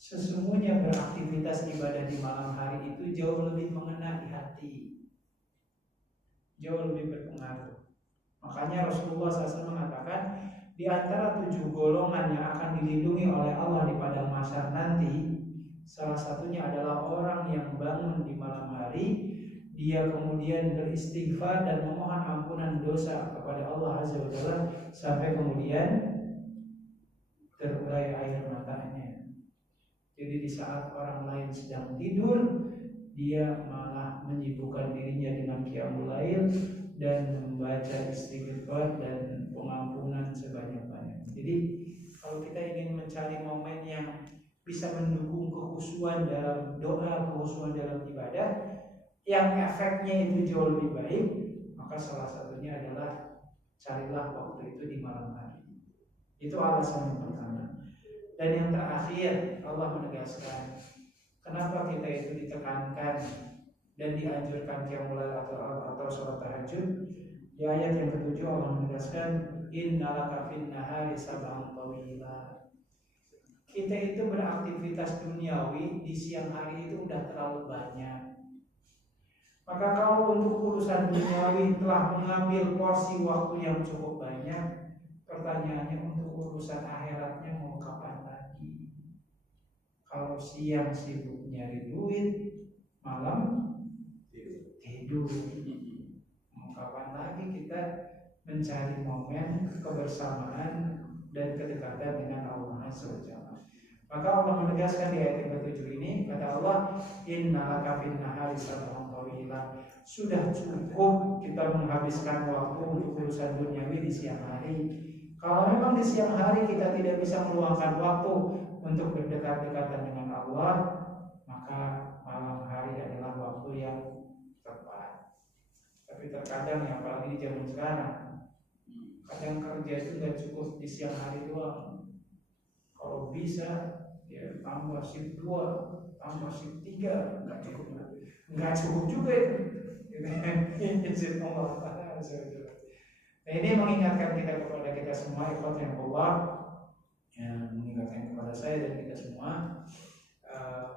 Sesungguhnya beraktivitas ibadah di malam hari itu jauh lebih mengena di hati, jauh lebih berpengaruh. Makanya Rasulullah SAW mengatakan di antara 7 golongan yang akan dilindungi oleh Allah di padang mahsyar nanti, salah satunya adalah orang yang bangun di malam hari, dia kemudian beristighfar dan memohon ampunan dosa kepada Allah Azza wa Jalla sampai kemudian terurai air matanya. Jadi di saat orang lain sedang tidur, dia malah menyibukkan dirinya dengan qiyamul lail dan membaca istighfar dan pengampunan sebanyak-banyak. Jadi kalau kita ingin mencari momen yang bisa mendukung kekhusyuan dalam doa, kekhusyuan dalam ibadah, yang efeknya itu jauh lebih baik, maka salah satunya adalah carilah waktu itu di malam hari. Itu alasan yang pertama. Dan yang terakhir, Allah menegaskan kenapa kita itu ditekankan dan dianjurkan qiyamul lail atau salat tahajud. Di ayat yang ke-7 Allah menegaskan innalaka fin nahari sab'an tawila. Kita itu beraktivitas duniawi di siang hari itu udah terlalu banyak. Maka kalau untuk urusan duniawi telah mengambil porsi waktu yang cukup banyak, pertanyaannya untuk urusan akhiratnya mau kapan lagi? Kalau siang sibuk nyari duit, malam tidur. Mau kapan lagi kita mencari momen kebersamaan dan kedekatan dengan Allah Azza wa Jalla? Maka Allah menegaskan di ayat yang ke-7 ini, kata Allah, inna laka fin nahari sabhan tawila. Sudah cukup kita menghabiskan waktu untuk urusan duniawi di siang hari. Kalau memang di siang hari kita tidak bisa meluangkan waktu untuk berdekat-dekatan dengan Allah, maka malam hari adalah waktu yang tepat. Tapi terkadang ya, apalagi di zaman sekarang, kadang kerja itu nggak cukup di siang hari doang. Kalau bisa ya tambah shift 2, tambah shift 3, nggak cukup juga itu. Izin Allah. Nah, ini mengingatkan kita kepada kita semua, ikhwan yang Allah, yang mengingatkan kepada saya dan kita semua.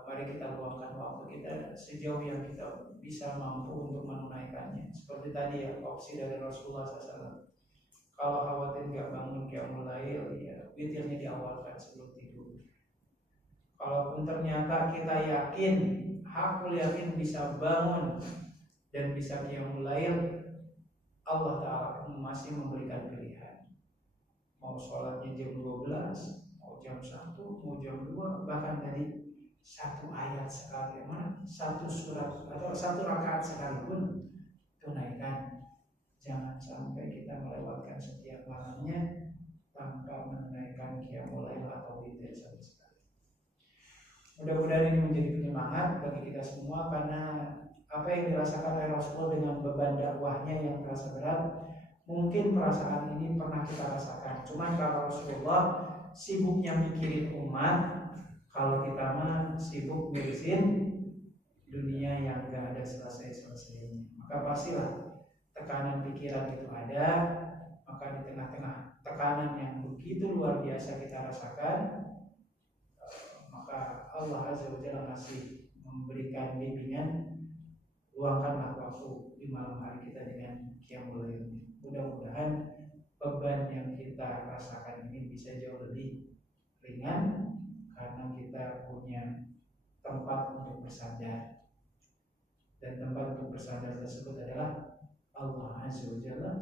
Mari kita luangkan waktu kita sejauh yang kita bisa mampu untuk menunaikannya. Seperti tadi ya, opsi dari Rasulullah SAW. Kalau khawatir nggak bangun qiyamul lail, ya witirnya diawalkan sebelum tidur. Kalaupun ternyata kita yakin, hakul yakin bisa bangun dan bisa qiyamul lail, Allah Ta'ala masih memberikan pilihan. Mau sholatnya jam 12, mau jam 1, mau jam 2, bahkan tadi satu ayat sekalipun, satu surat atau satu rakaat sekalipun tunaikan. Jangan sampai kita melewatkan setiap malamnya tanpa menunaikan qiyamul lail atau witir sama sekali. Mudah-mudahan ini menjadi penyemangat bagi kita semua, karena apa yang dirasakan oleh Rasulullah dengan beban dakwahnya yang terasa berat, mungkin perasaan ini pernah kita rasakan. Cuman kalau Rasulullah sibuknya mikirin umat, kalau kita mah sibuk ngurusin dunia yang gak ada selesai-selesainya. Maka pastilah tekanan pikiran itu ada. Maka di tengah-tengah tekanan yang begitu luar biasa kita rasakan, maka Allah Azza wa Jalla masih memberikan bimbingan. Luangkanlah waktu di malam hari kita dengan qiyamul lail. Mudah-mudahan beban yang kita rasakan ini bisa jauh lebih ringan, karena kita punya tempat untuk bersandar. Dan tempat untuk bersandar tersebut adalah Allah Azza wa Jalla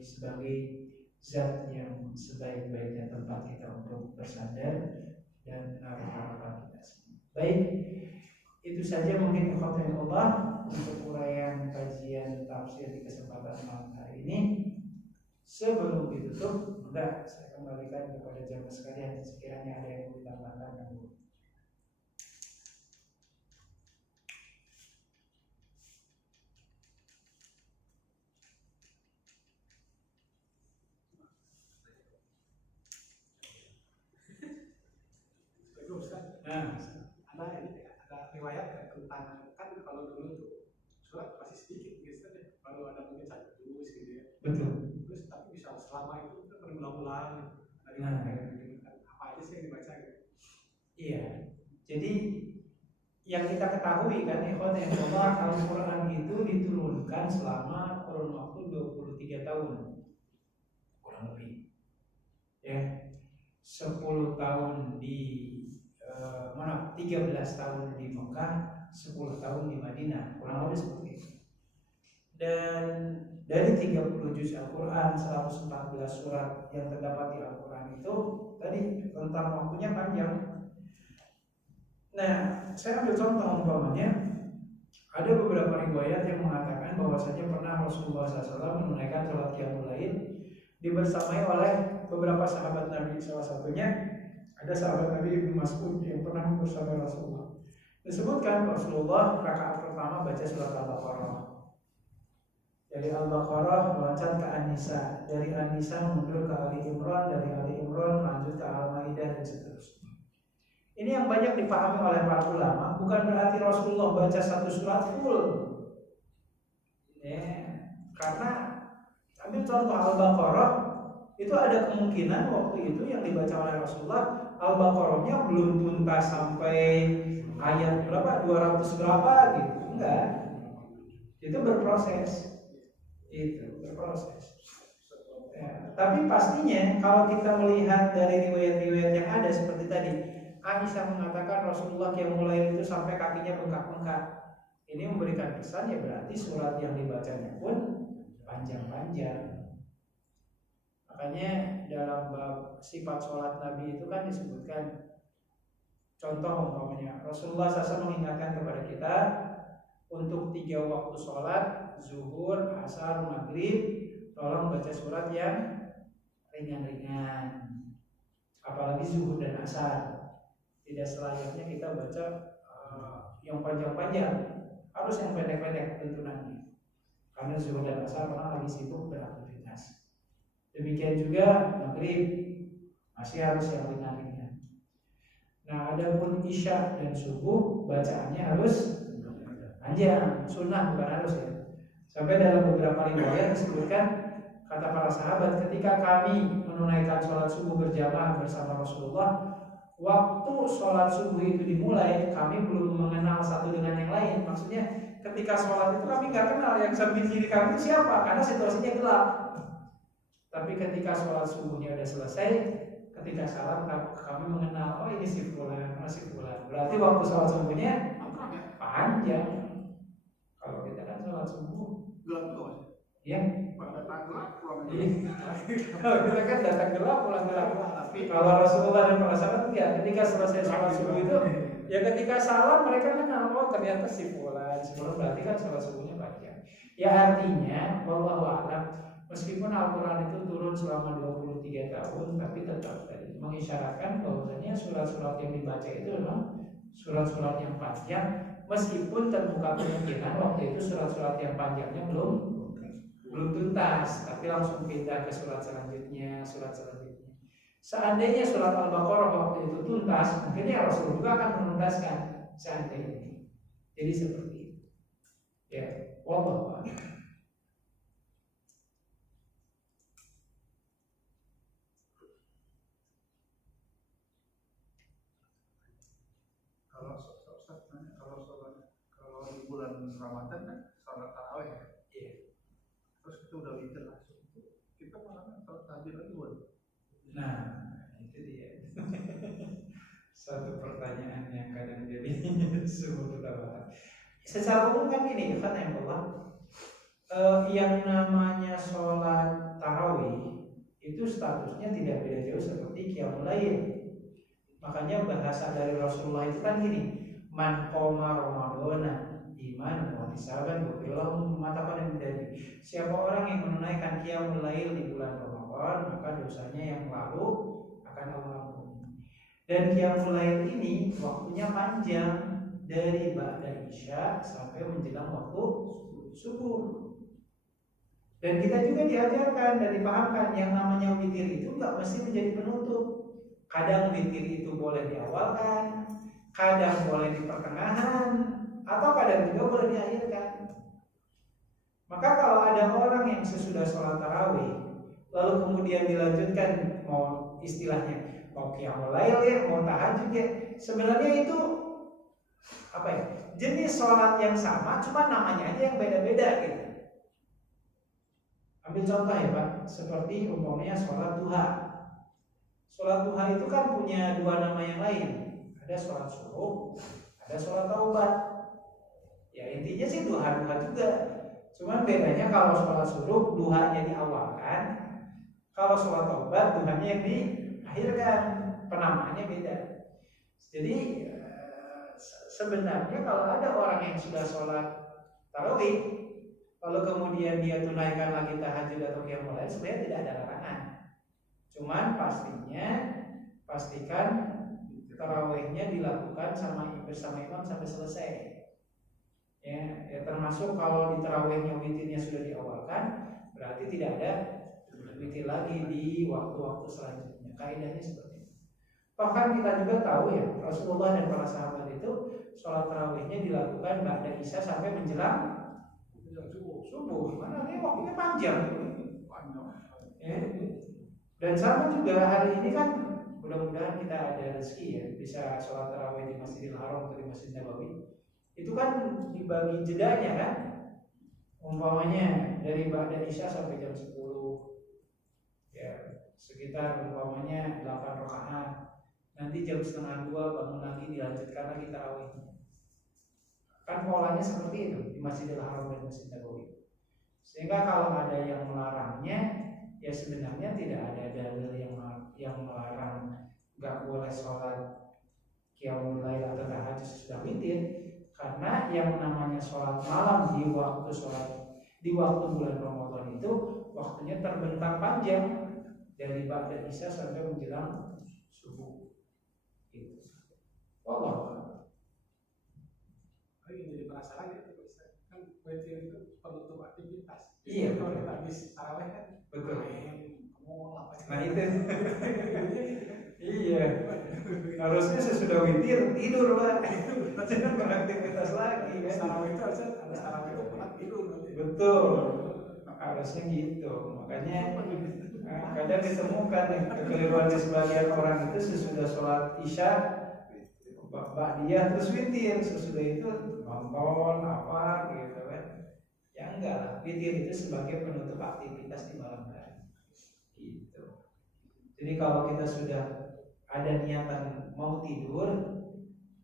sebagai zat yang sebaik-baiknya tempat kita untuk bersandar dan menaruh harapan kita semua. Baik, itu saja mungkin kepada Allah untuk uraian kajian tafsir di kesempatan malam hari ini. Sebelum ditutup, saya kembalikan kepada jamaah sekalian, sekiranya ada yang mau ditambahkan dan ada riwayat tentang, kan kalau dulu tuh surat masih sedikit biasanya, baru ada mungkin satu juz gitu ya. betul. Terus tapi bisa selama itu berulang-ulang dari apa aja sih yang dibaca gitu. Iya. Jadi yang kita ketahui kan, ikhwan yang Allah, Al-Quran itu diturunkan selama kurun waktu 23 tahun kurang lebih. Ya. 10 tahun di 13 tahun di Mekah, 10 tahun di Madinah, kurang lebih seperti itu. Dan dari 30 juz Al-Quran, 114 surat yang terdapat di Al-Quran itu tadi rentang waktunya panjang. Nah, saya ambil contoh umpamanya, ada beberapa riwayat yang mengatakan bahwasanya pernah Rasulullah SAW menunaikan sholat qiyamul lail dibersamai oleh beberapa sahabat Nabi. Salah satunya ada sahabat Nabi Ibnu Mas'ud yang pernah bersamai Rasulullah. Disebutkan Rasulullah rakaat pertama baca surat Al-Baqarah. Dari Al-Baqarah meloncat ke An-Nisa, dari An-Nisa mundur ke Ali Imran, dari Ali Imran lanjut ke Al-Maidah dan seterusnya. Ini yang banyak dipahami oleh para ulama, bukan berarti Rasulullah baca satu surat full. Ya, karena ambil contoh Al-Baqarah, itu ada kemungkinan waktu itu yang dibaca oleh Rasulullah Al-Baqarahnya belum tuntas sampai ayat berapa, 200 berapa gitu, enggak. Itu berproses. Itu berproses. Ya, tapi pastinya kalau kita melihat dari riwayat-riwayat yang ada seperti tadi, Aisyah mengatakan Rasulullah yang mulai itu sampai kakinya bengkak-bengkak. Ini memberikan kesan ya berarti surat yang dibacanya pun panjang-panjang. Makanya dalam bab sifat sholat Nabi itu kan disebutkan contoh umpamanya Rasulullah SAW mengingatkan kepada kita untuk 3 waktu sholat zuhur, asar, maghrib tolong baca surat yang ringan-ringan, apalagi zuhur dan asar. Tidak selayaknya kita baca yang panjang-panjang, harus yang pendek-pendek tuntunannya, karena zuhur dan asar orang lagi sibuk beraktivitas. Demikian juga maghrib masih harus yang ringan-ringan. Nah, adapun isya dan subuh bacaannya harus panjang, sunnah bukan harus ya. Sampai dalam beberapa riwayat disebutkan kata para sahabat, ketika kami menunaikan sholat subuh berjamaah bersama Rasulullah, waktu sholat subuh itu dimulai, kami belum mengenal satu dengan yang lain. Maksudnya ketika sholat itu kami nggak kenal yang samping kiri kami itu siapa, karena situasinya gelap. Tapi ketika sholat subuhnya udah selesai, ketika salam kami mengenal, oh ini si fulan, oh si fulan. Berarti waktu sholat subuhnya panjang. Kalau kita kan sholat subuh gelap, ya. Kalau kita kan datang gelap pulang gelap. Kalau Rasulullah dan para sahabat enggak, ketika selesai sholat subuh itu ya ketika salam mereka kenal, oh ternyata si fulan, berarti kan sholat subuhnya panjang. Ya artinya wallahu a'lam, meskipun Al-Quran itu turun selama 23 tahun, tapi tetap tadi mengisyaratkan bahwasanya surat-surat yang dibaca itu memang surat-surat yang panjang, meskipun terbuka kemungkinan waktu itu surat-surat yang panjangnya belum tuntas, tapi langsung pindah ke surat selanjutnya. Seandainya surat Al-Baqarah waktu itu tuntas, mungkin ya Rasul juga akan menuntaskan seandainya. Jadi seperti itu. Ya, wallahu a'lam. Kalau di bulan Ramadan kan sholat tarawih ya. Iya. Terus kita udah witir langsung. Kita malah sholat tahajud lagi buat. Nah, itu dia. Satu pertanyaan yang kadang jadi sebuah perdebatan. Secara umum kan gini, kan yang Allah, yang namanya sholat tarawih itu statusnya tidak beda jauh seperti qiyamul lail. Makanya bahasa dari Rasulullah itu kan gini, man qoma ramadhana iman wa ihtisaban ghufirallahu ma taqaddama min dhanbi. Siapa orang yang menunaikan qiyamul lail di bulan Ramadan, maka dosanya yang lalu akan Allah ampuni. Dan qiyamul lail ini waktunya panjang, dari ba'da isya sampai menjelang waktu subuh. Dan kita juga diajarkan dan dipahamkan yang namanya witir itu nggak mesti menjadi penutup. Kadang witir itu boleh diawalkan, kadang boleh di pertengahan, atau kadang juga boleh diakhirkan. Maka kalau ada orang yang sesudah sholat tarawih lalu kemudian dilanjutkan mau istilahnya mau qiyamul lail ya, mau tahajud ya, sebenarnya itu apa ya? Jenis sholat yang sama, cuma namanya aja yang beda-beda gitu. Ambil contoh ya Pak, seperti umpamanya sholat duha. Sholat duha itu kan punya dua nama yang lain. Ada sholat subuh, ada sholat taubat. Ya intinya sih duha-duha juga. Cuman bedanya kalau sholat subuh duhanya diawalkan, kalau sholat taubat duhanya yang diakhirkan. Penamaannya beda. Jadi sebenarnya kalau ada orang yang sudah sholat tarawih lalu kemudian dia tunaikan lagi tahajud atau qiyamul lail, sebenarnya tidak ada larangan. Cuman pastikan tarawihnya dilakukan bersama imam sampai selesai. Ya termasuk kalau di tarawihnya witirnya sudah diawalkan, berarti tidak ada witir lagi di waktu-waktu selanjutnya. Kaidahnya seperti itu. Bahkan kita juga tahu ya, Rasulullah dan para sahabat itu sholat tarawihnya dilakukan ba'da isya sampai menjelang subuh. Mana ini waktunya panjang. Ya. Dan sama juga hari ini kan mudah-mudahan kita ada rezeki ya bisa sholat tarawih di Masjidil Haram atau di Masjid Nabawi. Itu kan dibagi jedanya kan. umpamanya dari ba'da isya sampai jam 10, ya sekitar umpamanya 8 rakaat. Nanti jam 1:30 bangun lagi dilanjutkan lagi tarawihnya. Kan polanya seperti itu di Masjidil Haram dan Masjid Nabawi. Sehingga kalau ada yang melarangnya, ya sebenarnya tidak ada dalil yang melarang nggak boleh sholat qiyamul lail atau tahajud sudah witir. Karena yang namanya sholat malam di waktu bulan Ramadan itu waktunya terbentang panjang dari ba'da isya sampai menjelang subuh. Allah. Yang jadi penasaran ya, kan witir itu penutup aktivitas. Iya, kalau betul. kita habis tarawih kan, Betul. Nah itu. Iya. Harusnya sesudah witir tidur, Pak. Jangan beraktivitas lagi kan. Tarawih itu harusnya habis tarawih itu pulang tidur. Betul. Harusnya gitu. Makanya kadang ditemukan kekeliruan di sebagian orang itu sesudah sholat isya ba'diyah terus witir, sesudah itu nonton apa gitu kan. Ya enggak lah, witir itu sebagai penutup aktivitas di malam hari gitu. Jadi kalau kita sudah ada niatan mau tidur,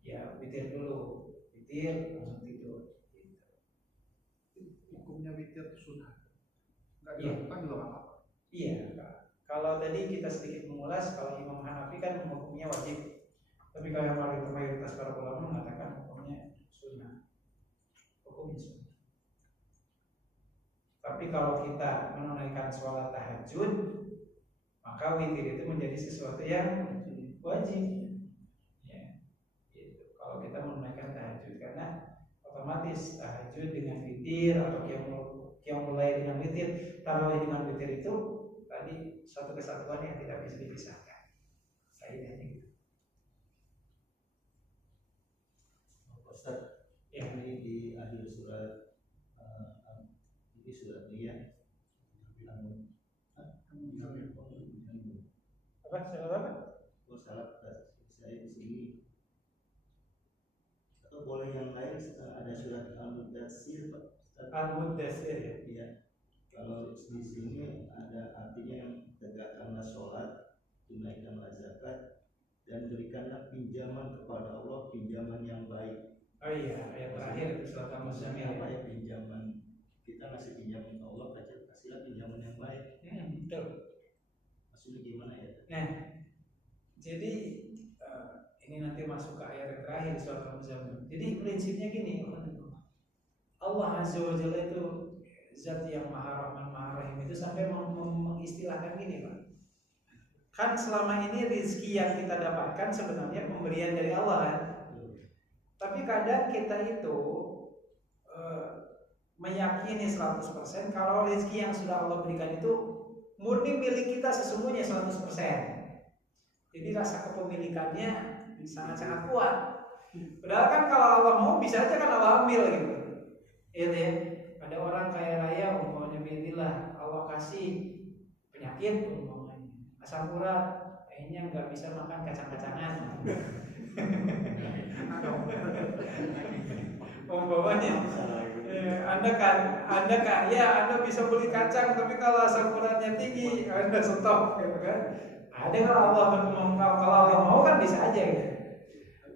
ya witir dulu, witir langsung tidur gitu. Hukumnya witir itu sunnah, nggak Iya. dilakukan juga nggak apa-apa. Iya, kalau tadi kita sedikit mengulas, kalau Imam Hanafi kan hukumnya wajib. Tapi kalau mayoritas para ulama mengatakan hukumnya sunnah. Hukumnya sunnah. Tapi kalau kita menunaikan sholat tahajud, maka witir itu menjadi sesuatu yang wajib. Ya, gitu. Kalau kita menunaikan tahajud, karena otomatis tahajud dengan witir atau qiyamul lail dengan witir, tarawih dengan witir itu tadi satu kesatuan yang tidak bisa dipisahkan. Kaidahnya gitu. Ustaz, Ya. ini di akhir surat ini surat Niyah. Apa? Salah apa? Oh salah, saya di sini. Atau boleh yang lain ada surat Al-Mudatsir, Pak Ustaz? Al-Mudatsir ya. Iya. Kalau di sini ada artinya yang tegakkanlah sholat, tunaikanlah zakat, dan berikanlah pinjaman kepada Allah, pinjaman yang baik. Oh iya, ayat terakhir itu surat Al-Muzammil. Apa ya pinjaman? Kita ngasih pinjaman ke Allah, kasihlah pinjaman yang baik. Betul. Maksudnya gimana ya? Nah, jadi ini nanti masuk ke ayat yang terakhir surat Al-Muzammil. Jadi prinsipnya gini, Allah Azza wa Jalla itu Zat yang Maha Rahman Maha Rahim itu sampai mengistilahkan gini, Pak. Kan selama ini rezeki yang kita dapatkan sebenarnya pemberian dari Allah kan. Tapi kadang kita itu meyakini 100% kalau rezeki yang sudah Allah berikan itu murni milik kita sesungguhnya 100%. Jadi rasa kepemilikannya sangat-sangat kuat. Padahal kan kalau Allah mau bisa aja kan Allah ambil gitu. Iya ya. Ada orang kaya raya umpamanya bilillah Allah kasih penyakit umpamanya asam urat, kayaknya nggak bisa makan kacang-kacangan. Umpamanya Anda kaya, Anda bisa beli kacang, tapi kalau asam uratnya tinggi, Anda stop gitu kan. Ada kalau Allah mau kan bisa aja gitu.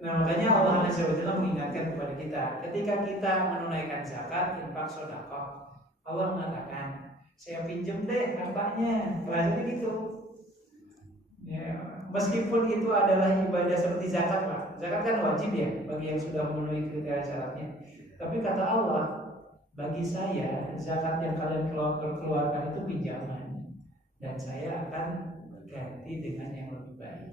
Nah makanya Allah Azza wa Jalla mengingatkan kepada kita, ketika kita menunaikan zakat, infak, sedekah, Allah mengatakan, saya pinjam deh hartanya, bahasanya gitu. Ya, meskipun itu adalah ibadah seperti zakat, Pak. Zakat kan wajib ya bagi yang sudah memenuhi kriteria syaratnya. Tapi kata Allah, bagi saya zakat yang kalian keluarkan itu pinjaman, dan saya akan ganti dengan yang lebih baik.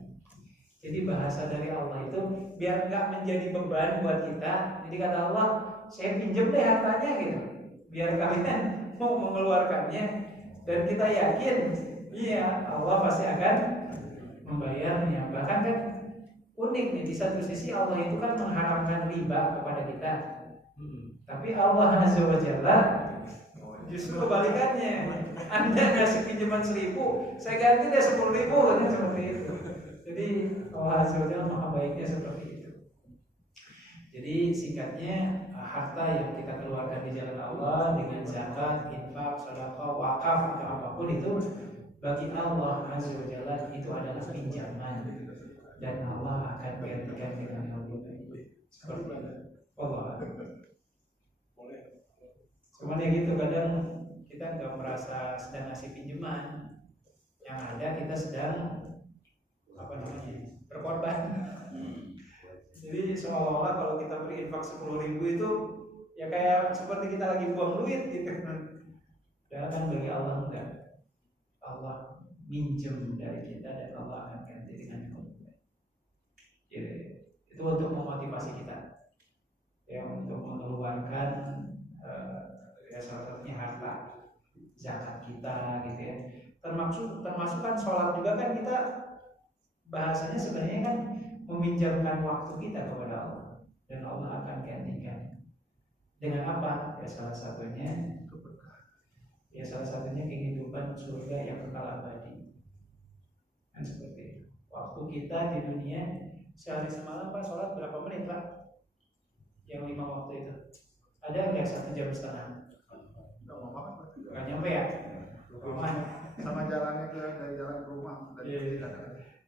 Jadi bahasa dari Allah itu biar nggak menjadi beban buat kita. Jadi kata Allah, saya pinjam deh hartanya gitu, biar kalian mau mengeluarkannya, dan kita yakin, iya Allah pasti akan membayarnya. Bahkan kan unik nih, di satu sisi Allah itu kan mengharamkan riba kepada kita, tapi Allah Azza wa Jalla justru kebalikannya. Anda ngasih pinjaman 1.000, saya ganti deh 10.000 kan seperti itu. Jadi Allah Azza wa Jalla maha baiknya seperti itu. Jadi singkatnya harta yang kita keluarkan di jalan Allah dengan zakat, infak, sedekah, wakaf atau apapun itu bagi Allah Azza wa Jalla itu adalah pinjaman dan Allah akan gantikan dengan yang lebih baik. Seperti itu. Allah. Cuman ya gitu kadang kita nggak merasa sedang ngasih pinjaman, yang ada kita sedang berkorban. Jadi seolah-olah kalau kita berinfak 10.000 itu ya kayak seperti kita lagi buang duit gitu kan. Dan kan bagi Allah enggak. Allah minjem dari kita dan Allah akan ganti dengan yang lebih baik. Jadi itu untuk memotivasi kita, ya untuk mengeluarkan ya salah satunya harta zakat kita gitu ya. Termasuk kan sholat juga kan kita bahasanya sebenarnya kan meminjamkan waktu kita kepada Allah dan Allah akan gantikan dengan apa? Ya salah satunya kehidupan surga yang kekal abadi. Kan seperti itu. Waktu kita di dunia sehari semalam Pak sholat berapa menit Pak? Yang 5 waktu itu ada nggak 1 jam setengah? Nggak nyampe ya? Sama jalannya dari jalan ke rumah.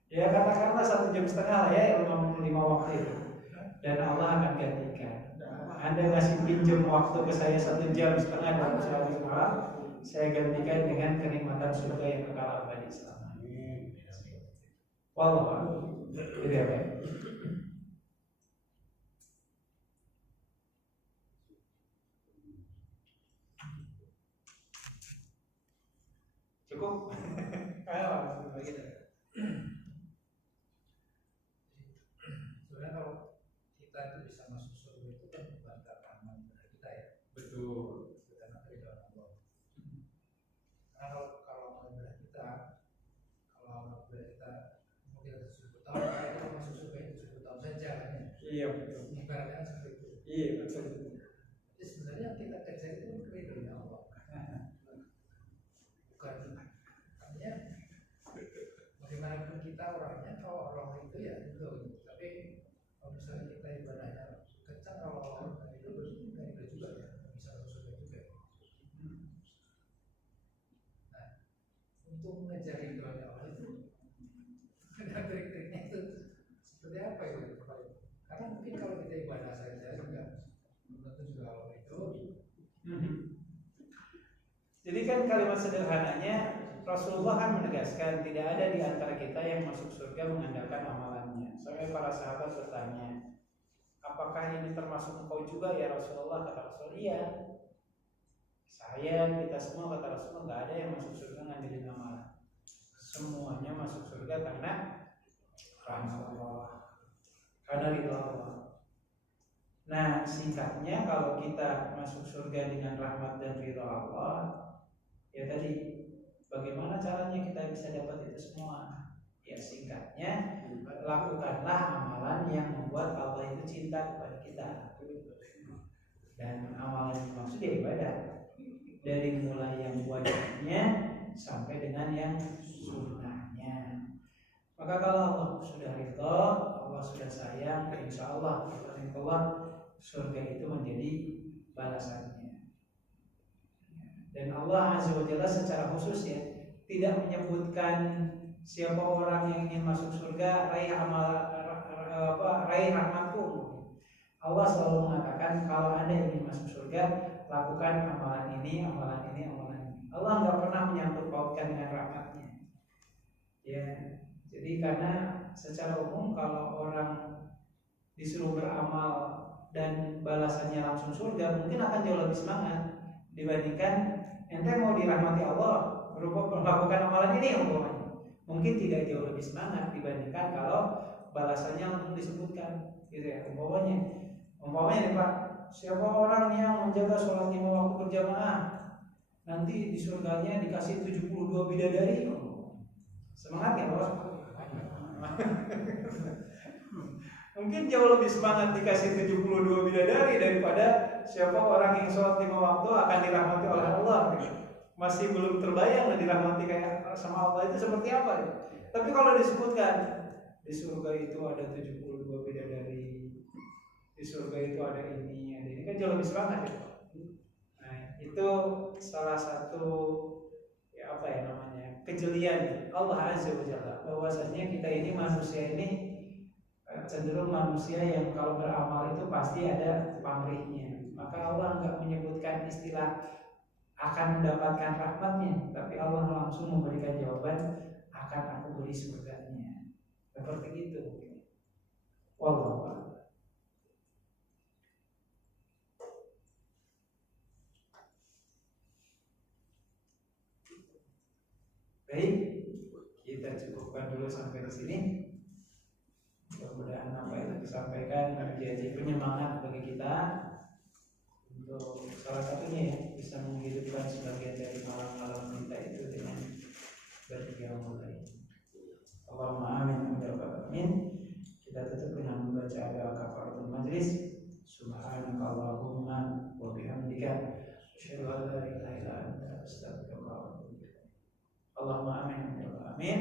Ya katakanlah 1 jam setengah lah ya 5 waktu itu. Dan Allah akan gantikan. Anda ngasih pinjam waktu ke saya 1 jam setengah dalam sehari semalam, saya gantikan dengan kenikmatan surga yang kekal abadi selamanya. Wallahu itu ya Pak. Cukup? Ayo begitu. Sebenarnya kalau kita itu bisa masuk surga itu kan bukan karena amal ibadah kita ya. Betul. Karena keridhaan Allah. Karena kalau amal ibadah kita, mungkin ada 1000 tahun, kita masuk surga itu 1000 tahun saja kan ya. Iya betul. Ibaratnya seperti itu. Iya betul. Jadi sebenarnya kita kerja itu keridhaan Allah. Bukan artinya bagaimanapun kita orangnya, kalau orang itu ya itu. Tapi kalau misalnya kita ibadahnya kencang, kalau orang itu berarti juga ya bisa masuk surga juga. Nah, untuk mengejar ridhonya Allah itu ada trik-triknya itu seperti apa itu? Karena mungkin kalau kita ibadah saja juga belum tentu juga Allah itu. Jadi kan kalimat sederhananya Rasulullah kan menegaskan tidak ada di antara kita yang masuk surga mengandalkan amalannya. Sampai para sahabat bertanya, apakah ini termasuk engkau juga ya Rasulullah? Kata Rasul, iya. Saya, kita semua, kata Rasulullah, nggak ada yang masuk surga ngandelin amalan. Semuanya masuk surga karena rahmat Allah, karena ridho Allah. Nah, singkatnya kalau kita masuk surga dengan rahmat dan ridho Allah, ya tadi bagaimana caranya kita bisa dapat itu semua? Ya singkatnya, lakukanlah amalan yang membuat Allah itu cinta kepada kita. Dan amalan yang maksud ya ibadah, dari mulai yang wajibnya sampai dengan yang sunnahnya. Maka kalau Allah sudah ridho, Allah sudah sayang, insya Allah surga itu menjadi balasannya. Dan Allah Azza wa Jalla secara khusus ya tidak menyebutkan siapa orang yang ingin masuk surga raih rahmatku. Allah selalu mengatakan kalau Anda ingin masuk surga lakukan amalan ini, amalan ini, amalan ini. Allah nggak pernah menyangkut pautkan dengan rahmatnya. Ya, jadi karena secara umum kalau orang disuruh beramal dan balasannya langsung surga mungkin akan jauh lebih semangat dibandingkan ente mau dirahmati Allah berupa melakukan amalan ini umpamanya. Mungkin tidak jauh lebih semangat dibandingkan kalau balasannya langsung disebutkan gitu ya. Umpamanya nih Pak, siapa orang yang menjaga sholat 5 waktu berjamaah nanti di surganya dikasih 72 bidadari. Semangat ya Pak? Mungkin jauh lebih semangat dikasih 72 bidadari daripada siapa orang yang sholat 5 waktu akan dirahmati oleh Allah. Masih belum terbayang dirahmati kayak sama Allah itu seperti apa ya. Tapi kalau disebutkan di surga itu ada 72 bidadari, di surga itu ada ini kan jauh lebih semangat ya. Nah itu salah satu ya apa ya namanya kejelian Allah Azza wa Jalla, bahwasanya kita ini manusia ini cenderung manusia yang kalau beramal itu pasti ada pamrihnya. Maka Allah nggak menyebutkan istilah akan mendapatkan rahmatnya, tapi Allah langsung memberikan jawaban akan aku beri surganya. Seperti itu. Wallahu a'lam. Baik, kita cukupkan dulu sampai di sini. Mudah-mudahan apa yang disampaikan menjadi penyemangat bagi kita untuk salah satunya ya bisa menghidupkan sebagian dari malam-malam kita itu dengan berqiyam lail. Allahumma amin ya rabbal alamin. Kita tutup dengan membaca doa kafaratul majlis. Subhanaka Allahumma wa bihamdika asyhadu an la ilaha illa anta astaghfiruka wa atubu ilaik. Allahumma amin ya rabbal alamin.